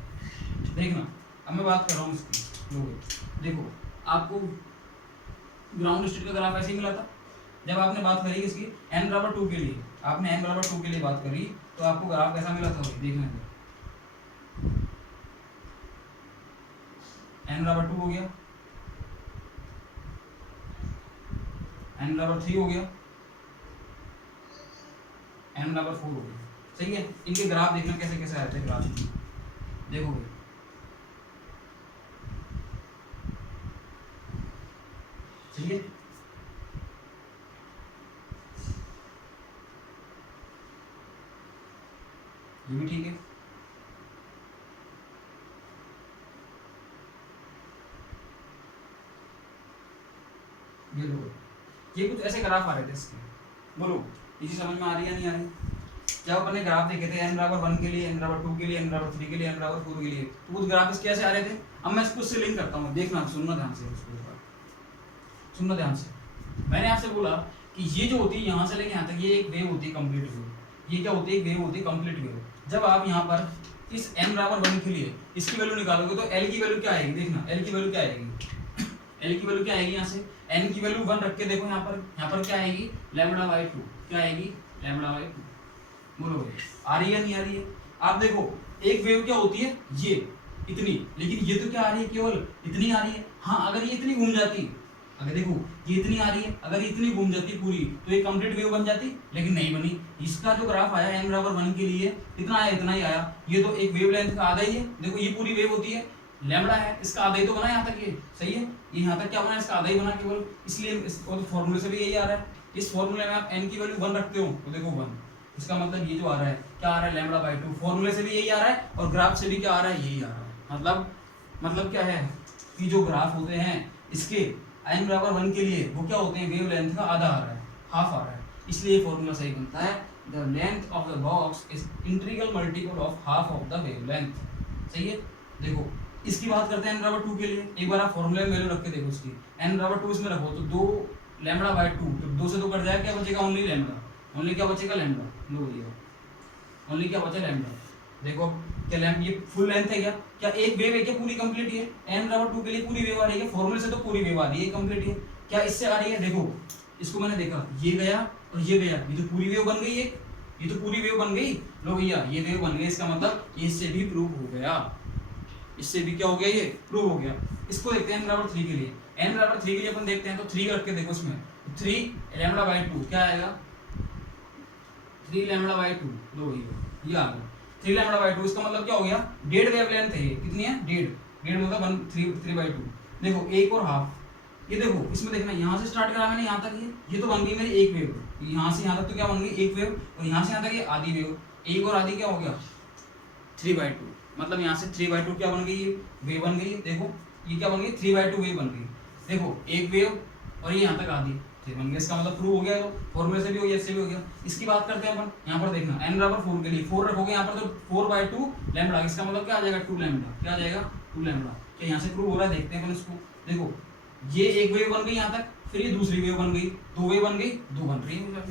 देखना, अब मैं बात कर रहा हूँ इसकी। लो भाई देखो, आपको ग्राउंड स्टेट का ग्राफ ऐसे ही मिला था जब आपने बात करी इसकी n = 2 के लिए, आपने n = 2 के लिए बात करी, तो आपको ग्राफ कैसा मिला था भाई, देखना है। n = 2 हो गया, n = 3 हो गया, n = 4 हो गया, सही है। इनके ग्राफ देखना कैसे कैसे आते हैं ग्राफ, देखो भाई सही है। ये भी ठीक है, ये लो, ये कुछ ऐसे ग्राफ आ रहे थे इसके, बोलो ये चीज समझ में आ रही है नहीं आ रही। जब अपन ने ग्राफ देखे थे n = 1 के लिए, n = 2 के लिए, n = 3 के लिए, n = 4 के लिए, तो कुछ ग्राफ इसके ऐसे आ रहे थे। अब मैं इसको उससे लिंक करता हूँ, देखना, सुनना ध्यान से, सुनना ध्यान से। मैंने आपसे बोला कि ये जो होती है यहाँ से लेके यहाँ तक, ये एक वेव होती है, कंप्लीट वेव। ये क्या होती है, एक वेव होती है, कंप्लीट वेव। जब आप यहाँ पर इस n = 1 के लिए इसकी वैल्यू निकालोगे तो L की वैल्यू क्या आएगी, देखना L की वैल्यू क्या आएगी, L की वैल्यू क्या आएगी, यहाँ से n की वैल्यू 1 रख के देखो, यहाँ पर क्या आएगी, λ/2, क्या आएगी, λ/2। बोलो भाई आ रही है नहीं आ रही है। आप देखो एक वेव क्या होती है, ये इतनी, लेकिन ये तो क्या आ रही है, केवल इतनी आ रही है। हाँ अगर ये इतनी घूम जाती, अगर देखो ये इतनी आ रही है, अगर इतनी घूम जाती पूरी, तो ये कंप्लीट वेव बन जाती, लेकिन नहीं बनी। इसका जो ग्राफ आया n = 1 के लिए इतना आया, इतना ही आया। ये तो एक वेव लेंथ का आधा ही है, देखो ये पूरी वेव होती है, लैम्बडा है, इसका आधा ही तो बना यहाँ तक, ये सही है। ये यहाँ तक क्या बना, इसका आधा ही बना केवल, इसलिए तो फॉर्मूले से भी यही आ रहा है। इस फॉर्मूले में आप n की वैल्यू 1 रखते हो तो देखो 1, इसका मतलब ये जो आ रहा है क्या आ रहा है, λ/2। फॉर्मूले से भी यही आ रहा है और ग्राफ से भी क्या आ रहा है, यही आ रहा है। मतलब क्या है कि जो ग्राफ होते हैं इसके n = 1 के लिए वो क्या होते हैं, वेव लेंथ का आधा आ रहा है, हाफ आ रहा है, इसलिए फॉर्मूला सही बनता है, the length of the box is integral multiple of half of the wave length. सही है। देखो इसकी बात करते हैं n = 2 के लिए, एक बार आप फॉर्मूले में वैल्यू रख के देखो इसकी, n = 2 इसमें रखो तो 2 λ/2, तो 2 से 2 कट जाएगा, क्या बचेगा, ओनली लैम्बडा, ओनली क्या बचेगा, लैम्बडा। लो ये ओनली क्या बचा, लैम्बडा। देखो क्या लैम्बडा, ये फुल लेंथ है क्या एक वेव है क्या, पूरी कंप्लीट है। n = 2 के लिए पूरी वेव आ रही है, फॉर्मूले से तो पूरी वेव आ रही है, कंप्लीट है। क्या इससे आ रही है, देखो इसको मैंने देखा, ये गया और ये गया, ये तो पूरी वेव बन गई, ये तो पूरी वेव बन गई। लो भैया ये वेव बन गई, इसका मतलब इससे भी प्रूव हो गया, इससे भी क्या हो गया, ये प्रूव हो गया। इसको देखते हैं n = 3 के लिए। n = 3 के लिए अपन देखते हैं तो 3 रख के देखो इसमें, 3 लैम्बडा बाई 2 क्या आएगा, 3 लैम्बडा बाई 2, लो ये आ गया 3 लैम्बडा बाई 2। इसका मतलब क्या हो गया, डेढ़ वेवलेंथ है ये, कितनी है, डेढ़ मतलब 3/2। देखो एक और हाफ, ये देखो इसमें देखना, यहाँ से स्टार्ट करा मैंने यहाँ तक, ये तो बन गई मेरी एक वेव, यहाँ से यहाँ तक तो क्या बन गई, एक वेव, और यहाँ से यहाँ तक ये आधी वेव, एक और आधी क्या हो गया 3/2, मतलब यहाँ से 3/2 क्या बन गई, ये वेव बन गई। देखो ये क्या बन गई, 3/2 वेव बन गई। देखो एक वेव और ये यहाँ तक आधी फिर बन गया, इसका मतलब प्रूव हो गया, तो फॉर्मूले से भी हो गया, इससे भी हो गया। इसकी बात करते हैं अपन, यहाँ पर देखना n बराबर 4 के लिए 4 रखोगे यहाँ पर, तो 4/2 लैम्बडा, इसका मतलब क्या आ जाएगा 2 लैम्बडा, क्या आ जाएगा 2 लैम्बडा। क्या यहाँ से प्रूव हो रहा है, देखते हैं अपन इसको। देखो ये एक वेव बन गई यहाँ तक, फिर ये दूसरी वेव बन गई, दो वेव बन गई, दो बन रही है।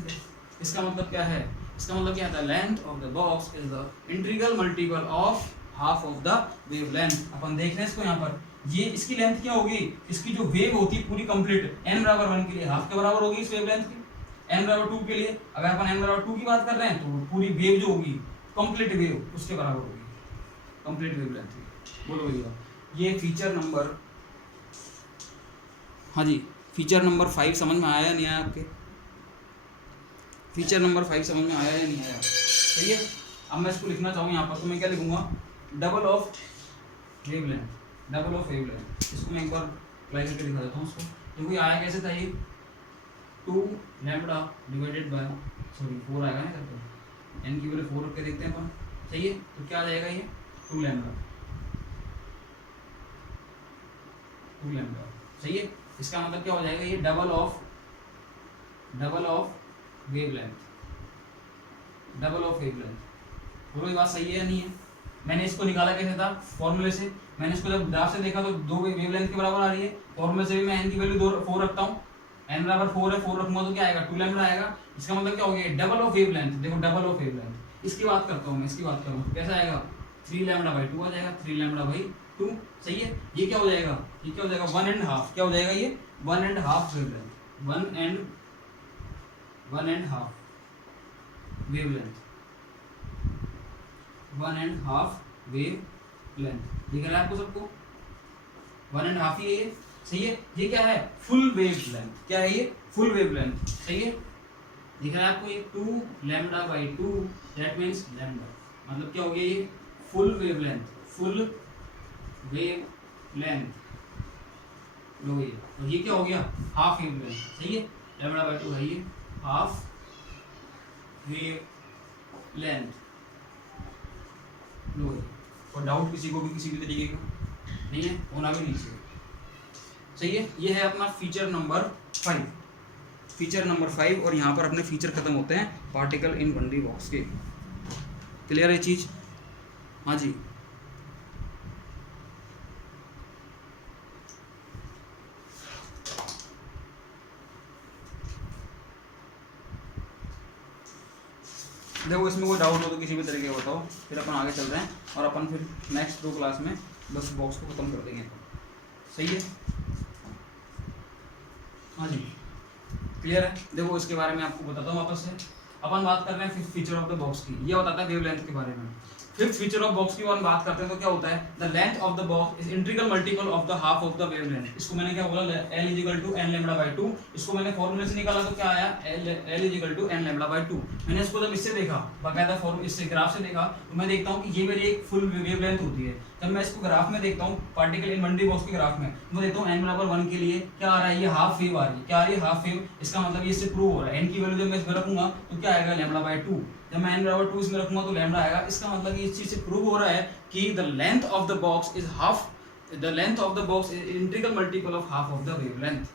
इसका मतलब क्या है, इसका मतलब क्या था, length of the box is the integral multiple of half of the wave length. अपन देख रहे हैं इसको यहाँ पर, ये इसकी लेंथ क्या होगी, इसकी जो वेव होती है पूरी कंप्लीट n बराबर 1 के लिए हाफ के बराबर होगी इस वेव लेंथ की, n बराबर 2 के लिए अगर अपन n बराबर 2 की बात कर रहे हैं तो पूरी वेव जो होगी कंप्लीट वेव उसके बराबर होगी, कंप्लीट वेव लेंथ। बोलो भैया ये फीचर नंबर, हाँ जी फीचर नंबर 5 समझ में आया नहीं आया आपके, फीचर नंबर 5 समझ में आया या नहीं आया, सही है। अब मैं इसको लिखना चाहूँ यहाँ पर, तो मैं क्या लिखूंगा, double of wavelength, double of wavelength. इसको मैं एक बार अप्लाई करके दिखा देता हूँ उसको। देखो ये आया कैसे था, ये 2 लैम्बडा डिवाइडेड बाय, सॉरी 4 आएगा ना करके, n की वैल्यू 4 रख के देखते हैं अपन, सही है। तो क्या आ जाएगा ये 2 लैम्बडा, 2 लैम्बडा, सही है। इसका मतलब क्या हो जाएगा, ये double of wavelength, double of wavelength. बोलो ये बात सही है या नहीं है। मैंने इसको निकाला कैसे था, फॉर्मूले से। मैंने इसको जब ग्राफ से देखा तो दो वेवलेंथ के बराबर आ रही है, फॉर्मूले से भी मैं n की वैल्यू 4 रखता हूँ, n बराबर 4 है, 4 रखूंगा तो क्या आएगा 2 लैम्बडा आएगा। इसका मतलब क्या हो गया, डबल ऑफ वेवलेंथ। देखो डबल ऑफ वेवलेंथ, इसकी बात करता हूँ मैं, इसकी बात करूँ कैसा आएगा, 3 लैम्बडा बाई 2 आ जाएगा, 3 लैम्बडा बाई 2, सही है। ये क्या हो जाएगा, ये क्या हो जाएगा 1.5, क्या हो जाएगा ये 1.5 वेवलेंथ, 1.5 वेवलेंथ, 1.5 वेवलेंथ। दिख रहा है आपको सबको, 1.5 ही है ये, सही है। ये क्या है, फुल वेवलेंथ, क्या है ये फुल वेवलेंथ, सही है। दिख रहा है आपको ये 2 lambda by 2, that means lambda, मतलब क्या हो गया ये फुल वेवलेंथ, फुल वेवलेंथ लो ये। और ये क्या हो गया हाफ वेवलेंथ, सही है। लैम्बडा बाई 2 है ये हाफ वेवलेंथ लो। और डाउट किसी को भी किसी भी तरीके का नहीं है, होना भी नहीं चाहिए, सही है। ये है अपना फीचर नंबर 5, फीचर नंबर 5। और यहाँ पर अपने फीचर खत्म होते हैं पार्टिकल इन 1D बॉक्स के। क्लियर है चीज, हाँ जी। देखो इसमें कोई डाउट हो तो किसी भी तरीके का बताओ, फिर अपन आगे चल रहे हैं और अपन फिर नेक्स्ट 2 क्लास में बस बॉक्स को खत्म कर देंगे, सही है। हाँ जी क्लियर है। देखो इसके बारे में आपको बताता हूँ वापस से। अपन बात कर रहे हैं fifth feature of the box की, ये बताता है वेवलेंथ के बारे में। फिफ्थ फीचर ऑफ बॉक्स की अपन बात करते हैं तो क्या होता है, the length of the box is integral multiple of the half of the wavelength. इसको मैंने क्या बोला, L equal to n lambda by 2। इसको मैंने फॉर्मूले से निकाला तो क्या आया, L equal to n lambda by 2। मैंने इसको जब इससे देखा, बाकायदा फॉर्मूले इससे ग्राफ से देखा, तो मैं देखता हूँ कि ये मेरी एक फुल वेवलेंथ होती है। जब मैं इसको ग्राफ में देखता हूँ, पार्टिकल इन 1D बॉक्स के ग्राफ में, मैं देखता हूँ n बराबर 1 के लिए क्या आ रहा है, ये हाफ वेव आ रही है, क्या आ रही है हाफ वेव। इसका मतलब ये इससे प्रूव हो रहा है, n की वैल्यू जब मैं इसमें रखूंगा तो क्या आएगा लैम्बडा बाई 2। जब मैं n बराबर 2 इसमें रखूंगा तो लैम्बडा आएगा। इसका मतलब ये इस चीज से प्रूव हो रहा है कि the length of the box is half, the length of the box is integral multiple of half of the wavelength.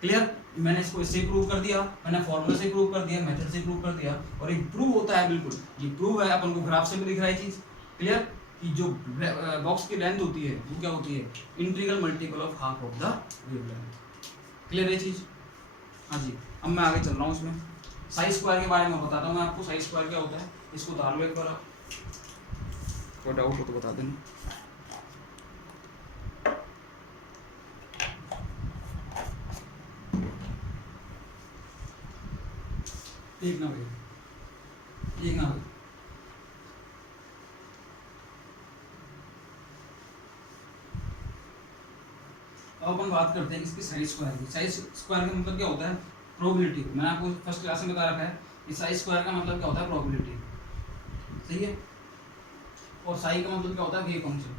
Clear. मैंने इसको इससे प्रूव कर दिया, मैंने फॉर्मूला से प्रूव कर दिया, मेथड से प्रूव कर दिया, और ये प्रूव होता है बिल्कुल, ये प्रूव है। अपन को ग्राफ से भी दिख रहा है चीज, क्लियर, कि जो बॉक्स की लेंथ होती है वो क्या होती है, integral multiple of half of the wavelength. Clear है चीज, हाँ जी। अब मैं आगे चल रहा हूँ इसमें साइज स्क्वायर के बारे में बताता हूँ मैं आपको। साइज स्क्वायर क्या होता है, इसको उतार लो एक बार आप, कोई डाउट हो तो बता देना। देखना भाई, देखना भाई, अब अपन बात करते हैं इसकी साइज स्क्वायर की। साइज स्क्वायर का मतलब क्या होता है, प्रोबेबिलिटी। मैंने आपको फर्स्ट क्लास में बता रखा है कि साई स्क्वायर का मतलब क्या होता है, प्रोबेबिलिटी, सही है। और साई का मतलब क्या होता है, वेव फंक्शन।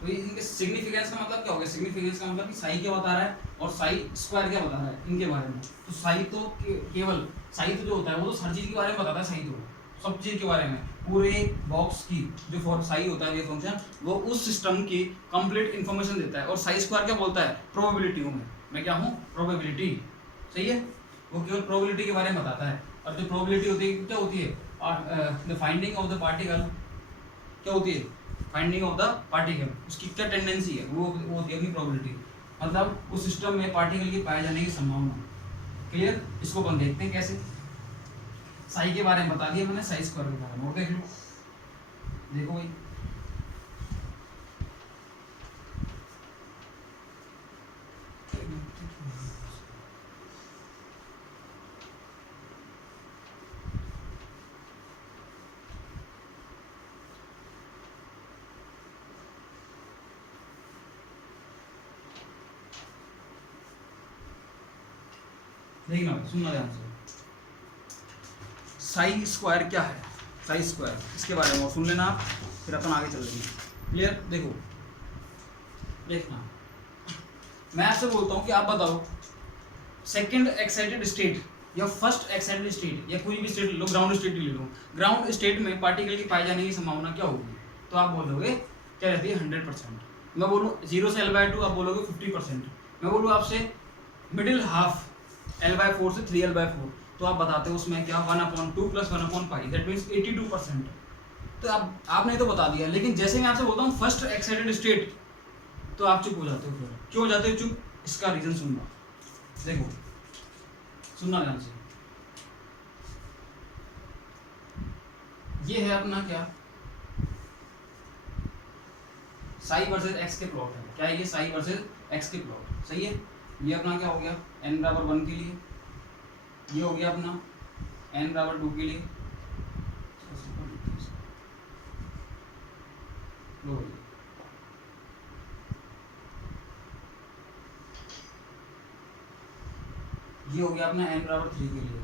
तो ये इनके सिग्निफिकेंस का मतलब क्या हो गया, सिग्निफिकेंस का मतलब कि साई क्या बता रहा है और साई स्क्वायर क्या बता रहा है इनके बारे में। तो साई तो केवल साई तो जो होता है वो तो हर चीज के बारे में बताता है, साई तो सब चीज के बारे में, पूरे बॉक्स की जो फॉर साई होता है वेव फंक्शन, वो उस सिस्टम की कंप्लीट इन्फॉर्मेशन देता है। और साई स्क्वायर क्या बोलता है, प्रोबेबिलिटी हूँ मैं क्या हूँ, प्रोबेबिलिटी, सही है। वो केवल प्रोबेबिलिटी के बारे में बताता है। और जो प्रोबेबिलिटी होती है क्या होती है, the finding of the particle, क्या होती है, फाइंडिंग ऑफ द पार्टिकल, उसकी क्या टेंडेंसी है, वो होती है अपनी प्रोबेबिलिटी, मतलब उस सिस्टम में पार्टिकल की पाए जाने की संभावना। क्लियर। इसको अपन देखते हैं कैसे। साई के बारे में बता दिया मैंने, साई स्क्वायर के बारे में और देख लो। देखो भाई, देखना सुनना ध्यान से। साई स्क्वायर क्या है, साई स्क्वायर इसके बारे में और सुन लेना आप, फिर अपन आगे चल लेंगे। क्लियर। देखो देखना, मैं आपसे बोलता हूँ कि आप बताओ सेकंड एक्साइटेड स्टेट या फर्स्ट एक्साइटेड स्टेट या कोई भी स्टेट लो, ग्राउंड स्टेट ले लो, ग्राउंड स्टेट में पार्टिकल की पाए जाने की संभावना क्या होगी। तो आप बोलोगे क्या रहती है, 100%। मैं बोलूँ 0 से L/2, आप बोलोगे 50%। मैं बोलूँ आपसे मिडिल हाफ L/4 से 3L/4, तो आप बताते हो उसमें क्या 1/2 + 1/π, दैट मीन्स 82%। तो आपने तो बता दिया, लेकिन जैसे मैं आपसे बोलता हूँ फर्स्ट एक्साइटेड स्टेट, तो आप चुप हो जाते हो। फिर क्यों हो जाते हो चुप, इसका रीजन सुनना। देखो सुनना ध्यान से, ये है अपना क्या, साई वर्सेस एक्स के प्लॉट है। क्या है ये, साई वर्सेस एक्स के प्लॉट, सही है। ये अपना क्या हो गया, n=1 के लिए, ये हो गया अपना n=2 के लिए, ये हो गया अपना n=3 के लिए,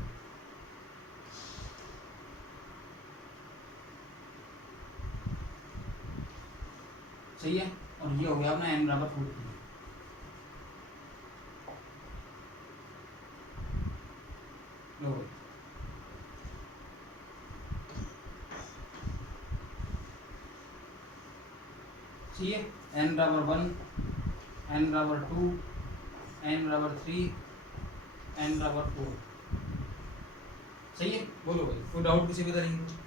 सही है। और ये हो गया अपना n=4 के लिए। ठीक है, n=1, n=2, n=3, n=4, सही है। बोलो भाई, कोई डाउट किसी भी तरह की।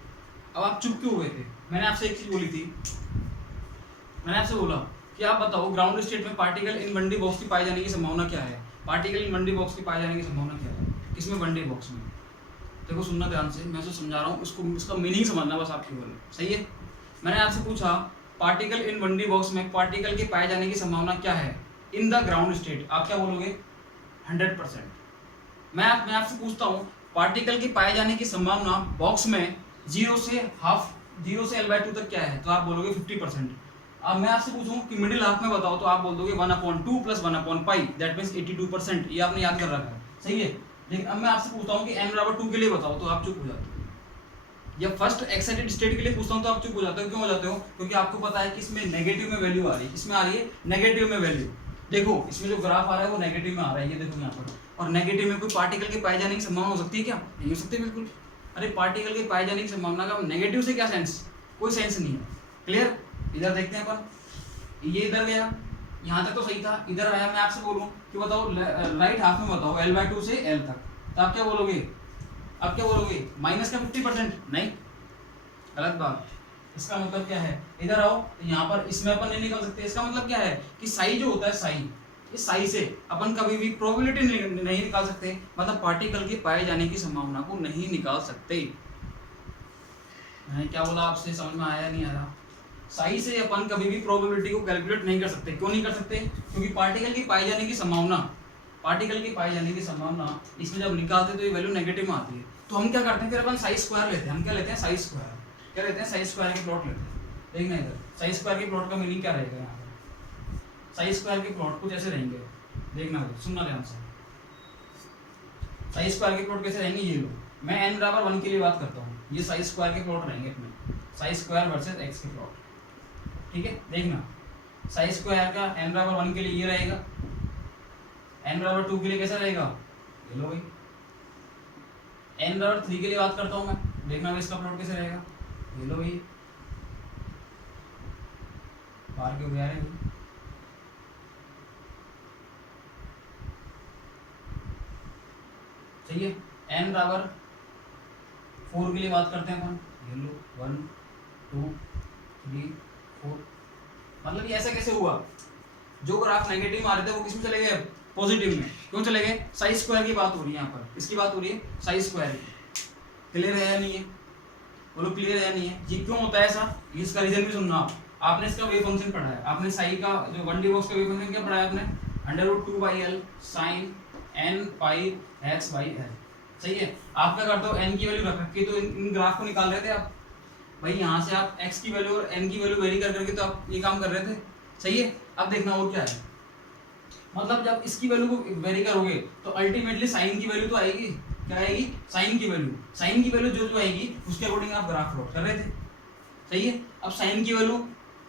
अब आप चुप क्यों हुए थे, मैंने आपसे एक चीज बोली थी, मैंने आपसे बोला कि आप बताओ ग्राउंड स्टेट में पार्टिकल इन 1D बॉक्स की पाए जाने की संभावना क्या है। पार्टिकल इन 1D बॉक्स की पाए जाने की संभावना क्या है, किसमें, 1D बॉक्स में। देखो सुनना ध्यान से, मैं जो समझा रहा हूँ उसको, इसका मीनिंग समझना बस आप केवल, सही है। मैंने आपसे पूछा पार्टिकल इन 1D बॉक्स में पार्टिकल के पाए जाने की संभावना क्या है इन द ग्राउंड स्टेट, आप क्या बोलोगे, 100%। मैं आपसे पूछता हूँ पार्टिकल के पाए जाने की संभावना बॉक्स में 0 से L/2 तक क्या है, तो आप बोलोगे 50%। अब मैं आपसे पूछूं कि मिडिल हाफ में बताओ, तो आप बोल दोगे 1/2 + 1/π, दैट मीन्स 82%। ये आपने याद कर रखा है, सही है। लेकिन अब मैं आपसे पूछता हूँ कि n=2 के लिए बताओ, तो आप चुप हो जाते हो। या फर्स्ट एक्साइटेड स्टेट के लिए पूछता हूँ तो आप चुप हो जाते हो। क्यों हो जाते हो, क्योंकि आपको पता है कि इसमें नेगेटिव में वैल्यू आ रही है, इसमें आ रही है नेगेटिव में वैल्यू। देखो इसमें जो ग्राफ आ रहा है वो नेगेटिव में आ रहा है, ये देखो यहाँ पर। और नेगेटिव में कोई पार्टिकल के पाए जाने की संभावना हो सकती है क्या, नहीं हो सकती बिल्कुल। अरे पार्टिकल के पाए जाने की संभावना का नेगेटिव से क्या सेंस, कोई सेंस नहीं है। क्लियर। इधर देखते हैं अपन, ये इधर गया, यहाँ तक तो सही था, इधर आया। मैं आपसे बोलूँ कि बताओ राइट हाफ में बताओ L/2 से L तक, तो आप क्या बोलोगे, आप क्या बोलोगे, माइनस का 50%, नहीं, गलत बात। इसका मतलब क्या है, इधर आओ, यहाँ पर इसमें अपन नहीं निकाल सकते। इसका मतलब क्या है कि साई जो होता है, साई, इस साई से अपन कभी भी प्रोबेबिलिटी नहीं निकाल सकते, मतलब पार्टिकल के पाए जाने की संभावना को नहीं निकाल सकते। मैंने क्या बोला आपसे, समझ में आया नहीं आया। साई से अपन कभी भी प्रोबेबिलिटी को कैलकुलेट नहीं कर सकते। क्यों नहीं कर सकते, क्योंकि पार्टिकल की पाए जाने की संभावना, पार्टिकल की पाए जाने की संभावना इसमें जब निकालते तो ये वैल्यू नेगेटिव में आती है। तो हम क्या करते हैं, फिर अपन साई स्क्वायर लेते हैं। हम क्या लेते हैं, साई स्क्वायर, क्या लेते हैं, साई स्क्वायर के प्लॉट लेते हैं। देखना इधर साई स्क्वायर के प्लॉट का मीनिंग क्या रहेगा, यहाँ पर साई स्क्वायर के प्लॉट कुछ ऐसे रहेंगे। देखना सुनना ध्यान से, साई स्क्वायर के प्लॉट कैसे रहेंगे, ये लो, मैं n बराबर 1 के लिए बात करता हूँ, ये साई स्क्वायर के प्लॉट रहेंगे अपने, साई स्क्वायर वर्सेस x के प्लॉट। ठीक है, देखना साई स्क्वायर का n बराबर 1 के लिए ये रहेगा, n बराबर 2 के लिए कैसा रहेगा, ये लो भाई। n बराबर 3 के लिए बात करता हूँ मैं, देखना इसका प्लॉट कैसे रहेगा, ये लो भाई, बाहर क्यों गया है, सही है। n बराबर 4 के लिए बात करते हैं अपन, ये लो 1 2 3 4, मतलब ये ऐसा कैसे हुआ, जो ग्राफ नेगेटिव में आ रहे थे वो किस में चले गए, पॉजिटिव में, क्यों चले गए, साई स्क्वायर की बात हो रही है यहाँ पर, इसकी बात हो रही है साई स्क्वायर की। क्लियर है या नहीं है, बोलो क्लियर है या नहीं है, ये क्यों होता है ऐसा, इसका रीजन भी सुनना आप। आपने इसका वेव फंक्शन पढ़ा है, आपने साई का जो 1D बॉक्स का वेव फंक्शन क्या पढ़ा है आपने, √2/L sin n पाई x/L, सही है। आप क्या करते हो, n की वैल्यू रख के तो इन ग्राफ को निकाल रहे थे आप, भाई यहाँ से आप x की वैल्यू और n की वैल्यू वेरी कर करके तो आप ये काम कर रहे थे, सही है। अब देखना और क्या है, मतलब जब इसकी वैल्यू को वेरी करोगे तो अल्टीमेटली साइन की वैल्यू तो आएगी, क्या आएगी, साइन की वैल्यू, साइन की वैल्यू जो आएगी उसके अकॉर्डिंग आप ग्राफ प्लॉट कर रहे थे, सही है। अब साइन की वैल्यू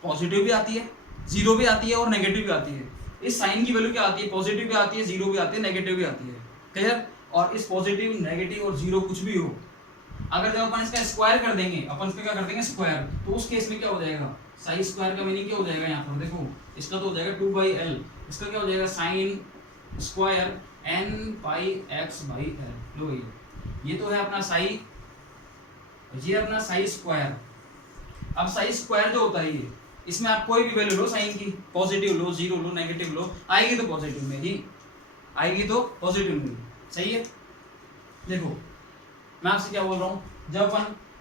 पॉजिटिव भी आती है, जीरो भी आती है और नेगेटिव भी आती है। इस साइन की वैल्यू क्या आती है, पॉजिटिव भी आती है, जीरो भी आती है, नेगेटिव भी आती है, क्लियर। और इस पॉजिटिव नेगेटिव और जीरो कुछ भी हो, अगर जब अपन इसका स्क्वायर कर देंगे, अपन इसका क्या कर देंगे स्क्वायर, तो उस केस में क्या हो जाएगा, साइन स्क्वायर का मीनिंग क्या हो जाएगा यहाँ पर देखो, इसका तो हो जाएगा 2/L, इसका क्या हो जाएगा साइन स्क्वायर n पाई x/L। लो ये तो है अपना साई, ये अपना साई स्क्वायर। अब साई स्क्वायर जो होता है ये, इसमें आप कोई भी वैल्यू लो साइन की, पॉजिटिव लो, जीरो लो, नेगेटिव लो, आएगी तो पॉजिटिव में ही आएगी, तो पॉजिटिव में ही, सही है। देखो मैं आपसे क्या बोल रहा हूँ, जब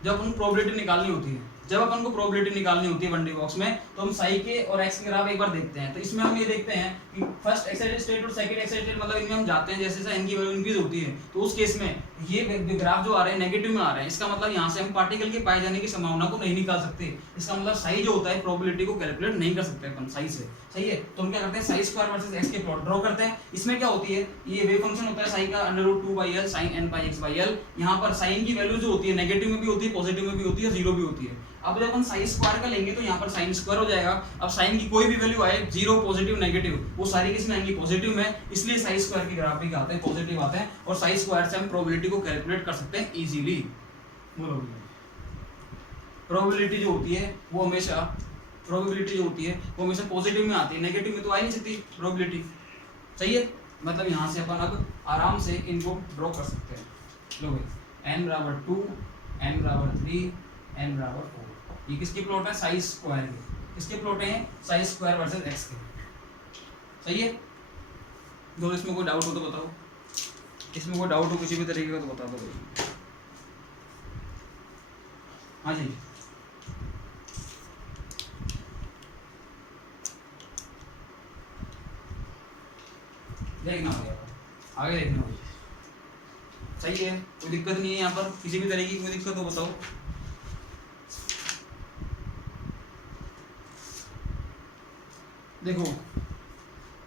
अपन प्रोबेबिलिटी निकालनी होती है, जब अपन को प्रोबेबिलिटी निकालनी होती है 1D बॉक्स में, तो हम साई के और एक्स के ग्राफ एक बार देखते हैं। तो इसमें हम ये देखते हैं कि फर्स्ट एक्साइटेड स्टेट और सेकंड एक्साइटेड स्टेट, मतलब इनमें हम जाते हैं जैसे जैसे n की वैल्यू इंक्रीज होती है, तो उस केस में ये ग्राफ जो आ रहे हैं नेगेटिव में आ रहे हैं, इसका मतलब यहाँ से हम पार्टिकल के पाए जाने की संभावना को नहीं निकाल सकते। इसका मतलब साई जो होता है प्रोबेबिलिटी को कैलकुलेट नहीं कर सकते अपन साई से, सही है। तो हम क्या करते हैं, साई स्क्वायर वर्सेस एक्स के प्लॉट ड्रॉ करते हैं। इसमें क्या होती है, ये वेव फंक्शन होता है साई का √2/L sin n पाई x/L। यहाँ पर साइन की वैल्यू जो होती है नेगेटिव में भी होती है, पॉजिटिव में भी होती है, जीरो भी होती है। अब जब अपन साइन स्क्वायर का लेंगे तो यहाँ पर साइन स्क्वायर हो जाएगा। अब साइन की कोई भी वैल्यू आए, जीरो, पॉजिटिव, नेगेटिव, वो सारी किसमें आएंगी, पॉजिटिव में, इसलिए साइन स्क्वायर की ग्राफ भी आते हैं पॉजिटिव आते हैं, और साइन स्क्वायर से हम प्रोबेबिलिटी को कैलकुलेट कर सकते हैं इजीली। बोलो प्रोबेबिलिटी जो होती है वो हमेशा, प्रोबेबिलिटी जो होती है वो हमेशा पॉजिटिव में आती है, नेगेटिव में तो आ ही नहीं सकती प्रोबेबिलिटी, सही है। मतलब यहाँ से अपन अब आराम से इनको ड्रॉ कर सकते हैं। लो भाई n बराबर 2, n बराबर 3, n बराबर 4, ये किसके प्लॉट है, साई स्क्वायर के। किसके प्लॉट हैं, साई स्क्वायर वर्सेस एक्स के, सही है। दो इसमें कोई डाउट हो तो बताओ, इसमें कोई डाउट हो किसी भी तरीके का तो बता दो भाई। हाँ जी, देखना होगा आगे, देखना होगा, सही है, कोई दिक्कत नहीं है यहाँ पर, किसी भी तरीके की कोई दिक्कत हो बताओ। देखो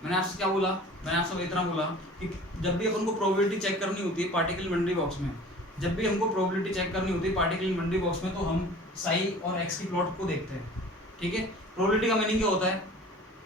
मैंने आपसे क्या बोला, मैंने आपसे इतना बोला कि जब भी अपन को प्रोबेबिलिटी चेक करनी होती है पार्टिकल 1D बॉक्स में, जब भी हमको प्रोबेबिलिटी चेक करनी होती है पार्टिकल 1D बॉक्स में, तो हम साई और एक्स की प्लॉट को देखते हैं, ठीक है। प्रोबेबिलिटी का मीनिंग क्या होता है,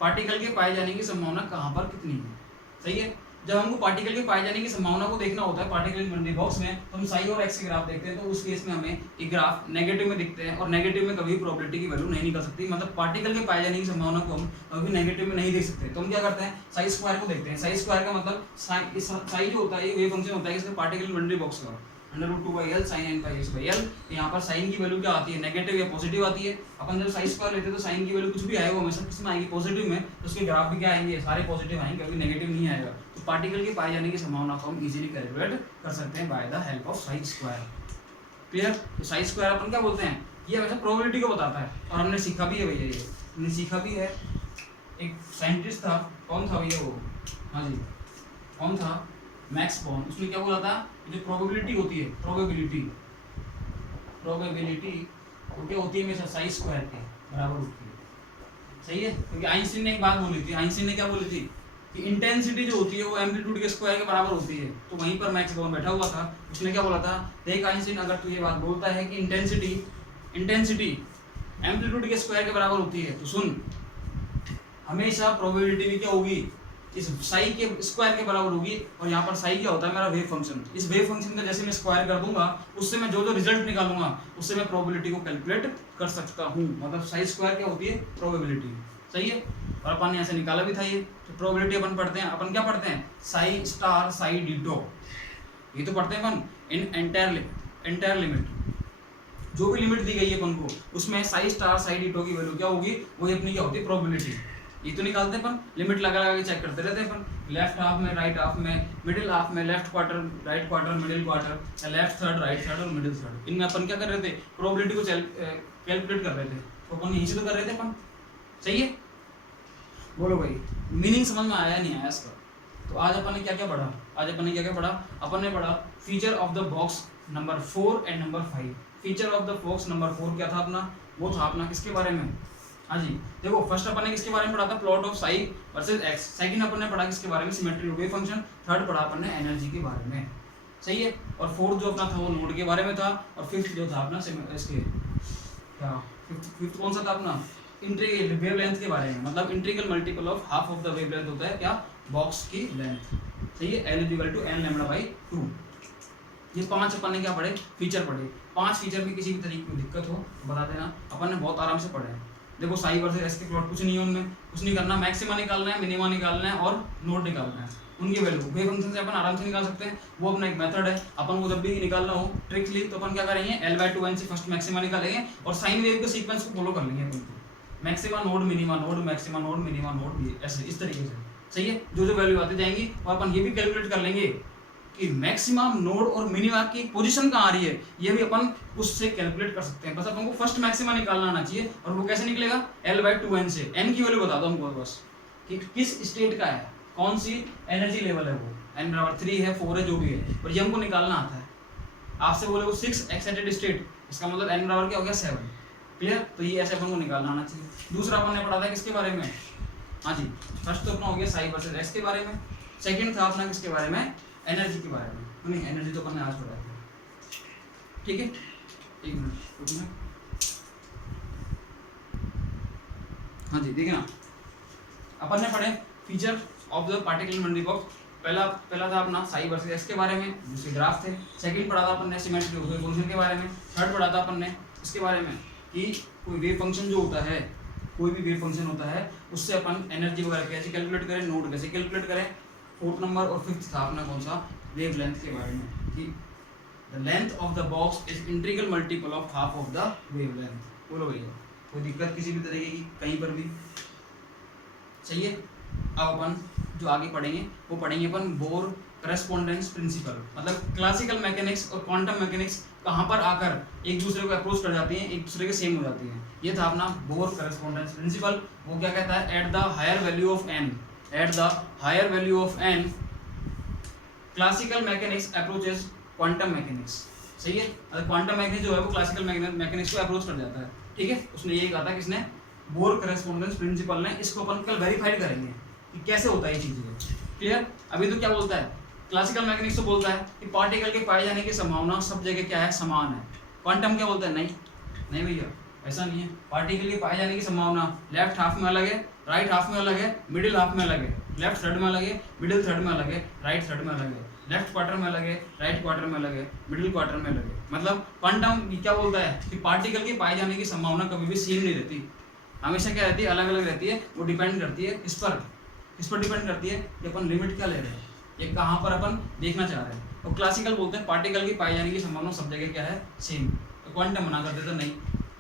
पार्टिकल के पाए जाने की संभावना कहाँ पर कितनी है, सही है। जब हमको पार्टिकल के पाए जाने की संभावना को देखना होता है पार्टिकल 1D बॉक्स में, तो हम साई और एक्स के ग्राफ देखते हैं। तो उस केस में हमें ये ग्राफ नेगेटिव में दिखते हैं, और नेगेटिव में कभी प्रोबेबिलिटी की वैल्यू नहीं निकल सकती, मतलब पार्टिकल के पाए जाने की संभावना को हम कभी नेगेटिव में नहीं देख सकते। तो हम क्या करते हैं, साई स्क्वायर को देखते हैं। साई स्क्वायर का मतलब साई जो होता है ये वेव फंक्शन होता है इसका पार्टिकल 1D बॉक्स का, √2/L sin n पाई x/L। यहाँ पर साइन की वैल्यू क्या आती है, नेगेटिव या पॉजिटिव आती है। अपन जब साइन स्क्वायर लेते हैं तो साइन की वैल्यू कुछ भी आए वो हमेशा किसमें आएगी, पॉजिटिव में, तो उसके ग्राफ भी क्या आएंगे, सारे पॉजिटिव आएंगे, कभी नेगेटिव नहीं आएगा। तो पार्टिकल के पाए जाने की संभावना को हम इजीली कैलकुलेट कर सकते हैं by the help of sine square. Clear. तो साइन स्क्वायर अपन क्या बोलते हैं, ये हमेशा प्रोबेबिलिटी को बताता है, और हमने सीखा भी है भैया, ये हमने सीखा भी है। एक साइंटिस्ट था, कौन था भैया वो, हाँ जी कौन था, मैक्स बॉर्न। उसने क्या बोला था, जो प्रोबेबिलिटी होती है, प्रोबेबिलिटी वो क्या होती है हमेशा साइन स्क्वायर के बराबर होती है, सही है। क्योंकि आइंस्टीन ने एक बात बोली थी, आइंस्टीन ने क्या बोली थी कि इंटेंसिटी जो होती है वो एम्पलीट्यूड के स्क्वायर के बराबर होती है। तो वहीं पर मैक्स बोर्न बैठा हुआ था, उसने क्या बोला था, देख आइंस्टीन अगर तू ये बात बोलता है कि इंटेंसिटी एम्पलीट्यूड के स्क्वायर के बराबर होती है, तो सुन हमेशा प्रोबेबिलिटी भी क्या होगी, इस साई के स्क्वायर के बराबर होगी। और यहाँ पर साई क्या होता है, मेरा वेव फंक्शन। इस वेव फंक्शन का जैसे मैं स्क्वायर कर दूंगा, उससे मैं जो रिजल्ट निकालूंगा उससे मैं प्रोबेबिलिटी को कैलकुलेट कर सकता हूँ। मतलब साई स्क्वायर क्या होती है, प्रोबेबिलिटी। सही है। और अपन ने ऐसे निकाला भी था ये। तो प्रोबेबिलिटी अपन पढ़ते हैं, अपन क्या पढ़ते हैं, साई स्टार साई डीटो, ये तो पढ़ते हैं अपन इन एंटायर लिमिट। जो भी लिमिट दी गई है अपन को, उसमें साई स्टार साई डीटो की वैल्यू क्या होगी, वही अपनी क्या होती है, प्रोबेबिलिटी। ये तो निकालते हैं अपन, लिमिट लगा लगा के चेक करते रहते हैं अपन, लेफ्ट हाफ में, राइट हाफ में, मिडिल हाफ में, left quarter, right quarter, middle quarter, left third, right third और मिडिल थर्ड। इनमें अपन क्या कर रहे थे, प्रोबेबिलिटी को कैलकुलेट कर रहे थे। तो अपन यहीं से तो कर रहे थे अपन। सही है। बोलो भाई, मीनिंग समझ में आया नहीं आया इसका। तो आज अपन ने क्या क्या पढ़ा, अपन ने पढ़ा feature of the box number 4 and number 5। Feature of the box number 4 क्या था अपना, वो था अपना किसके बारे में, हाँ जी देखो, फर्स्ट अपन ने किसके बारे में पढ़ा था, plot of psi versus x. Second अपन ने पढ़ा किसके बारे में, symmetry of wave function. Third पढ़ा अपन ने एनर्जी के बारे में। सही है। और फोर्थ जो अपना था वो नोड के बारे में था। और फिफ्थ जो था अपना इसके क्या, फिफ्थ कौन सा था अपना, इंटीग्रल वेवलेंथ के बारे में। मतलब integral multiple of half of the wavelength होता है क्या, बॉक्स की लेंथ। सही है। L = n λ/2। ये 5 अपन ने क्या पढ़े, फीचर पढ़े। 5 फीचर में किसी भी तरीके की दिक्कत हो तो बता देना, अपन ने बहुत आराम से पढ़े हैं। देखो साई वर्सेस एस के प्लॉट कुछ नहीं है उनमें, कुछ नहीं करना, मैक्सिमा निकालना है, मिनिमा निकालना है और नोड निकालना है, उनकी वैल्यू वेव फंक्शन से अपन आराम से निकाल सकते हैं। वो अपना एक मेथड है। अपन को जब भी निकालना हो ट्रिकली तो अपन क्या करेंगे, L/2n से फर्स्ट मैक्सिमा निकालेंगे और साइन वेव के सीक्वेंस को फॉलो कर लेंगे अपन को। Maxima node, minima node, maxima node, minima node, ऐसे इस तरीके से। सही है। जो वैल्यू आती जाएंगी और अपन ये भी कैलकुलेट कर लेंगे कि मैक्सिमम नोड और मिनिमा की पोजीशन कहाँ आ रही है, ये भी अपन उससे कैलकुलेट कर सकते हैं। बस अपन को फर्स्ट मैक्सिमा निकालना आना चाहिए। और वो कैसे निकलेगा, L/2n से। n की वैल्यू बता दो हमको बस कि किस स्टेट का है, कौन सी एनर्जी लेवल है वो, n=3 है, 4 है, जो भी है, और ये हमको निकालना आता है। आपसे बोले वो 6 एक्साइटेड स्टेट, इसका मतलब n बराबर क्या हो गया, 7। क्लियर। तो ये ऐसे अपन को निकालना आना चाहिए। दूसरा अपन ने पढ़ा था किसके बारे में, हाँ जी, फर्स्ट तो अपना हो गया साई वर्सेस एक्स के बारे में। सेकंड था अपना किसके बारे में, एनर्जी के बारे में। नहीं, एनर्जी तो अपन ने आज पढ़ा था। ठीक है, एक मिनट रुकना। हाँ जी देखिए ना, अपन ने पढ़े feature of the particle in one D box. पहला था अपना साई वर्सेस एक्स के बारे में, जिसके ग्राफ थे। सेकंड पढ़ा था अपन ने सिमेट्री ऑफ वेव फंक्शन के बारे में। थर्ड पढ़ा था अपन ने इसके बारे में कि कोई वेव फंक्शन जो होता है, कोई भी वेव फंक्शन होता है, उससे अपन एनर्जी वगैरह कैसे कैलकुलेट करें, नोड कैसे कैलकुलेट करें। फोर्थ नंबर और फिफ्थ था अपना कौन सा, वेव लेंथ के बारे में कि the length of the box is integral multiple of half of the wave length. बोलो भैया, कोई दिक्कत किसी भी तरीके की कहीं पर भी। सही है। अब अपन जो आगे पढ़ेंगे वो पढ़ेंगे अपन बोर करस्पॉन्डेंस प्रिंसिपल। मतलब क्लासिकल मैकेनिक्स और क्वांटम मैकेनिक्स कहाँ पर आकर एक दूसरे को अप्रोच कर जाती हैं, एक दूसरे के सेम हो जाती हैं। ये था अपना बोर करस्पॉन्डेंस प्रिंसिपल। वो क्या कहता है, at the higher value of n classical mechanics approaches quantum mechanics. सही है। क्वांटम मैकेनिक्स जो है वो क्लासिकल मैकेनिक्स को अप्रोच कर जाता है। ठीक है। उसने ये कहा था, किसने, बोर करस्पॉन्डेंस प्रिंसिपल ने। इसको अपन कल वेरीफाइड करेंगे कि कैसे होता है ये चीज़ें। क्लियर। अभी तो क्या बोलता है, क्लासिकल मैकेनिक्स तो बोलता है कि पार्टिकल के पाए जाने की संभावना सब जगह क्या है, समान है। क्वांटम क्या बोलता है, नहीं भैया ऐसा नहीं है। पार्टिकल के पाए जाने की संभावना लेफ्ट हाफ में अलग है, राइट हाफ में अलग है, मिडिल हाफ में अलग है, लेफ्ट थर्ड में अलग है, मिडिल थर्ड में अलग है, राइट थर्ड में अलग है, लेफ्ट क्वार्टर में अलग है, राइट क्वार्टर में अलग है, मिडिल क्वार्टर में अलग है। मतलब क्वांटम क्या बोलता है कि पार्टिकल के पाए जाने की संभावना कभी भी सेम नहीं रहती, हमेशा क्या रहती है, अलग अलग रहती है। वो डिपेंड करती है इस पर डिपेंड करती है कि अपन लिमिट क्या ले रहे हैं, ये कहाँ पर अपन देखना चाह रहे हैं। और क्लासिकल बोलते हैं पार्टिकल की पाए जाने की संभावना सब जगह क्या है, सेम। तो क्वांटम मना कर देते नहीं,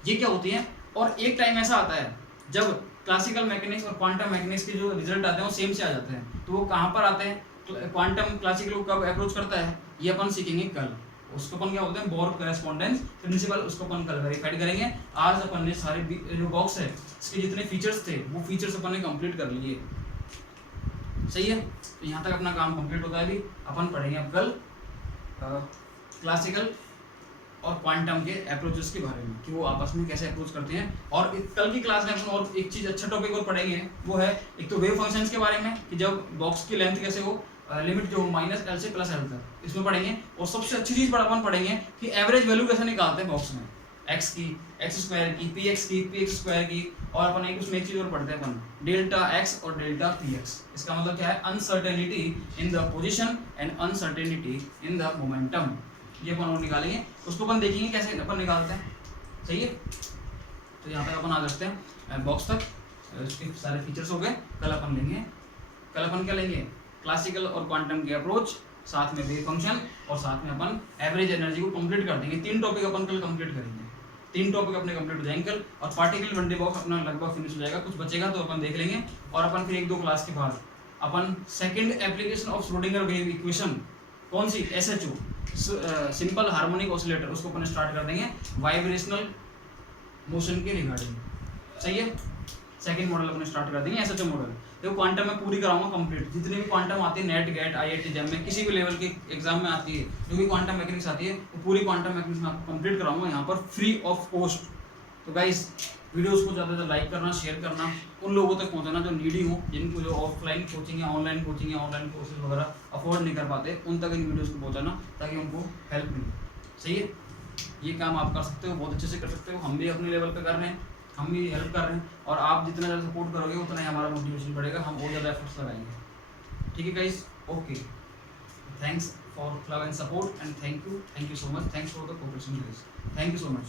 ये क्या होती है। और एक टाइम ऐसा आता है जब क्लासिकल मैकेनिक्स और क्वांटम मैकेनिक्स के जो रिजल्ट आते हैं वो सेम से आ जाते हैं। तो वो कहाँ पर आते हैं, क्वांटम क्लासिकल को कब अप्रोच करता है, ये अपन सीखेंगे कल। उसको अपन क्या बोलते हैं, बोर करस्पॉन्डेंस प्रिंसिपल। उसको अपन कल वेरीफाइड करेंगे। आज अपन ने सारे जो बॉक्स है इसके जितने फीचर्स थे वो फीचर्स अपन ने कंप्लीट कर लिए। सही है। तो यहाँ तक अपना काम कंप्लीट होता है। अभी अपन पढ़ेंगे अब कल क्लासिकल और क्वांटम के अप्रोचेस के बारे में कि वो आपस में कैसे अप्रोच करते हैं। और कल की क्लास में अपन और एक चीज़ अच्छा टॉपिक और पढ़ेंगे, वो है एक तो वेव फंक्शंस के बारे में कि जब बॉक्स की लेंथ कैसे हो लिमिट जो -L से +L तक, इसमें पढ़ेंगे। और सबसे अच्छी चीज़ अपन पढ़ेंगे कि एवरेज वैल्यू कैसे निकालते हैं बॉक्स में, x की, x² की, px² की। और अपन उसमें एक चीज़ और पढ़ते हैं अपन, डेल्टा x और डेल्टा px। इसका मतलब क्या है, uncertainty in the position and uncertainty in the momentum, ये अपन और निकालेंगे। उसको अपन देखेंगे कैसे अपन निकालते हैं, सही है। तो यहाँ पे अपन आ सकते हैं बॉक्स तक, इसके सारे फीचर्स हो गए। कल अपन लेंगे, कल अपन क्या लेंगे, क्लासिकल और क्वांटम के अप्रोच, साथ में वेव फंक्शन, और साथ में अपन एवरेज एनर्जी को कंप्लीट कर देंगे। 3 टॉपिक अपन कल कंप्लीट करेंगे, 3 टॉपिक अपने कंप्लीट हो जाएंगे कल। और पार्टिकल वन डे बॉक्स अपना लगभग फिनिश हो जाएगा, कुछ बचेगा तो अपन देख लेंगे। और अपन फिर 1-2 क्लास के बाद अपन second application of Schrodinger wave equation, कौन सी, SHO, सिंपल हार्मोनिक ऑसिलेटर, उसको अपन स्टार्ट कर देंगे वाइब्रेशनल मोशन के रिगार्डिंग, सही है। सेकंड मॉडल अपन स्टार्ट कर देंगे SHO मॉडल। देखो क्वांटम में पूरी कराऊंगा कंप्लीट, जितने भी क्वांटम आती है, नेट गेट IIT जैम में, किसी भी लेवल के एग्जाम में आती है, जो भी क्वांटम मैकेनिक्स आती है, वो पूरी क्वांटम मैकेनिक्स में आपको कंप्लीट कराऊंगा यहाँ पर फ्री ऑफ कॉस्ट। तो गाइस वीडियोस को ज़्यादा से ज़्यादा लाइक करना, शेयर करना, उन लोगों तक पहुँचाना जो नीडी हो, जिनको जो ऑफलाइन कोचिंग या ऑनलाइन कोचिंग या ऑनलाइन कोर्सेज वगैरह अफोर्ड नहीं कर पाते, उन तक इन वीडियोज़ को पहुँचाना ताकि उनको हेल्प मिले, सही है। ये काम आप कर सकते हो, बहुत अच्छे से कर सकते हो। हम भी अपने लेवल पे कर रहे हैं, हम भी हेल्प कर रहे हैं, और आप जितना ज़्यादा सपोर्ट करोगे उतना ही हमारा मोटिवेशन बढ़ेगा, हम और ज़्यादा एफर्ट्स लगाएंगे, ठीक है guys. Okay, thanks for love and support and thank you so much, thanks for the cooperation guys, thank you so much.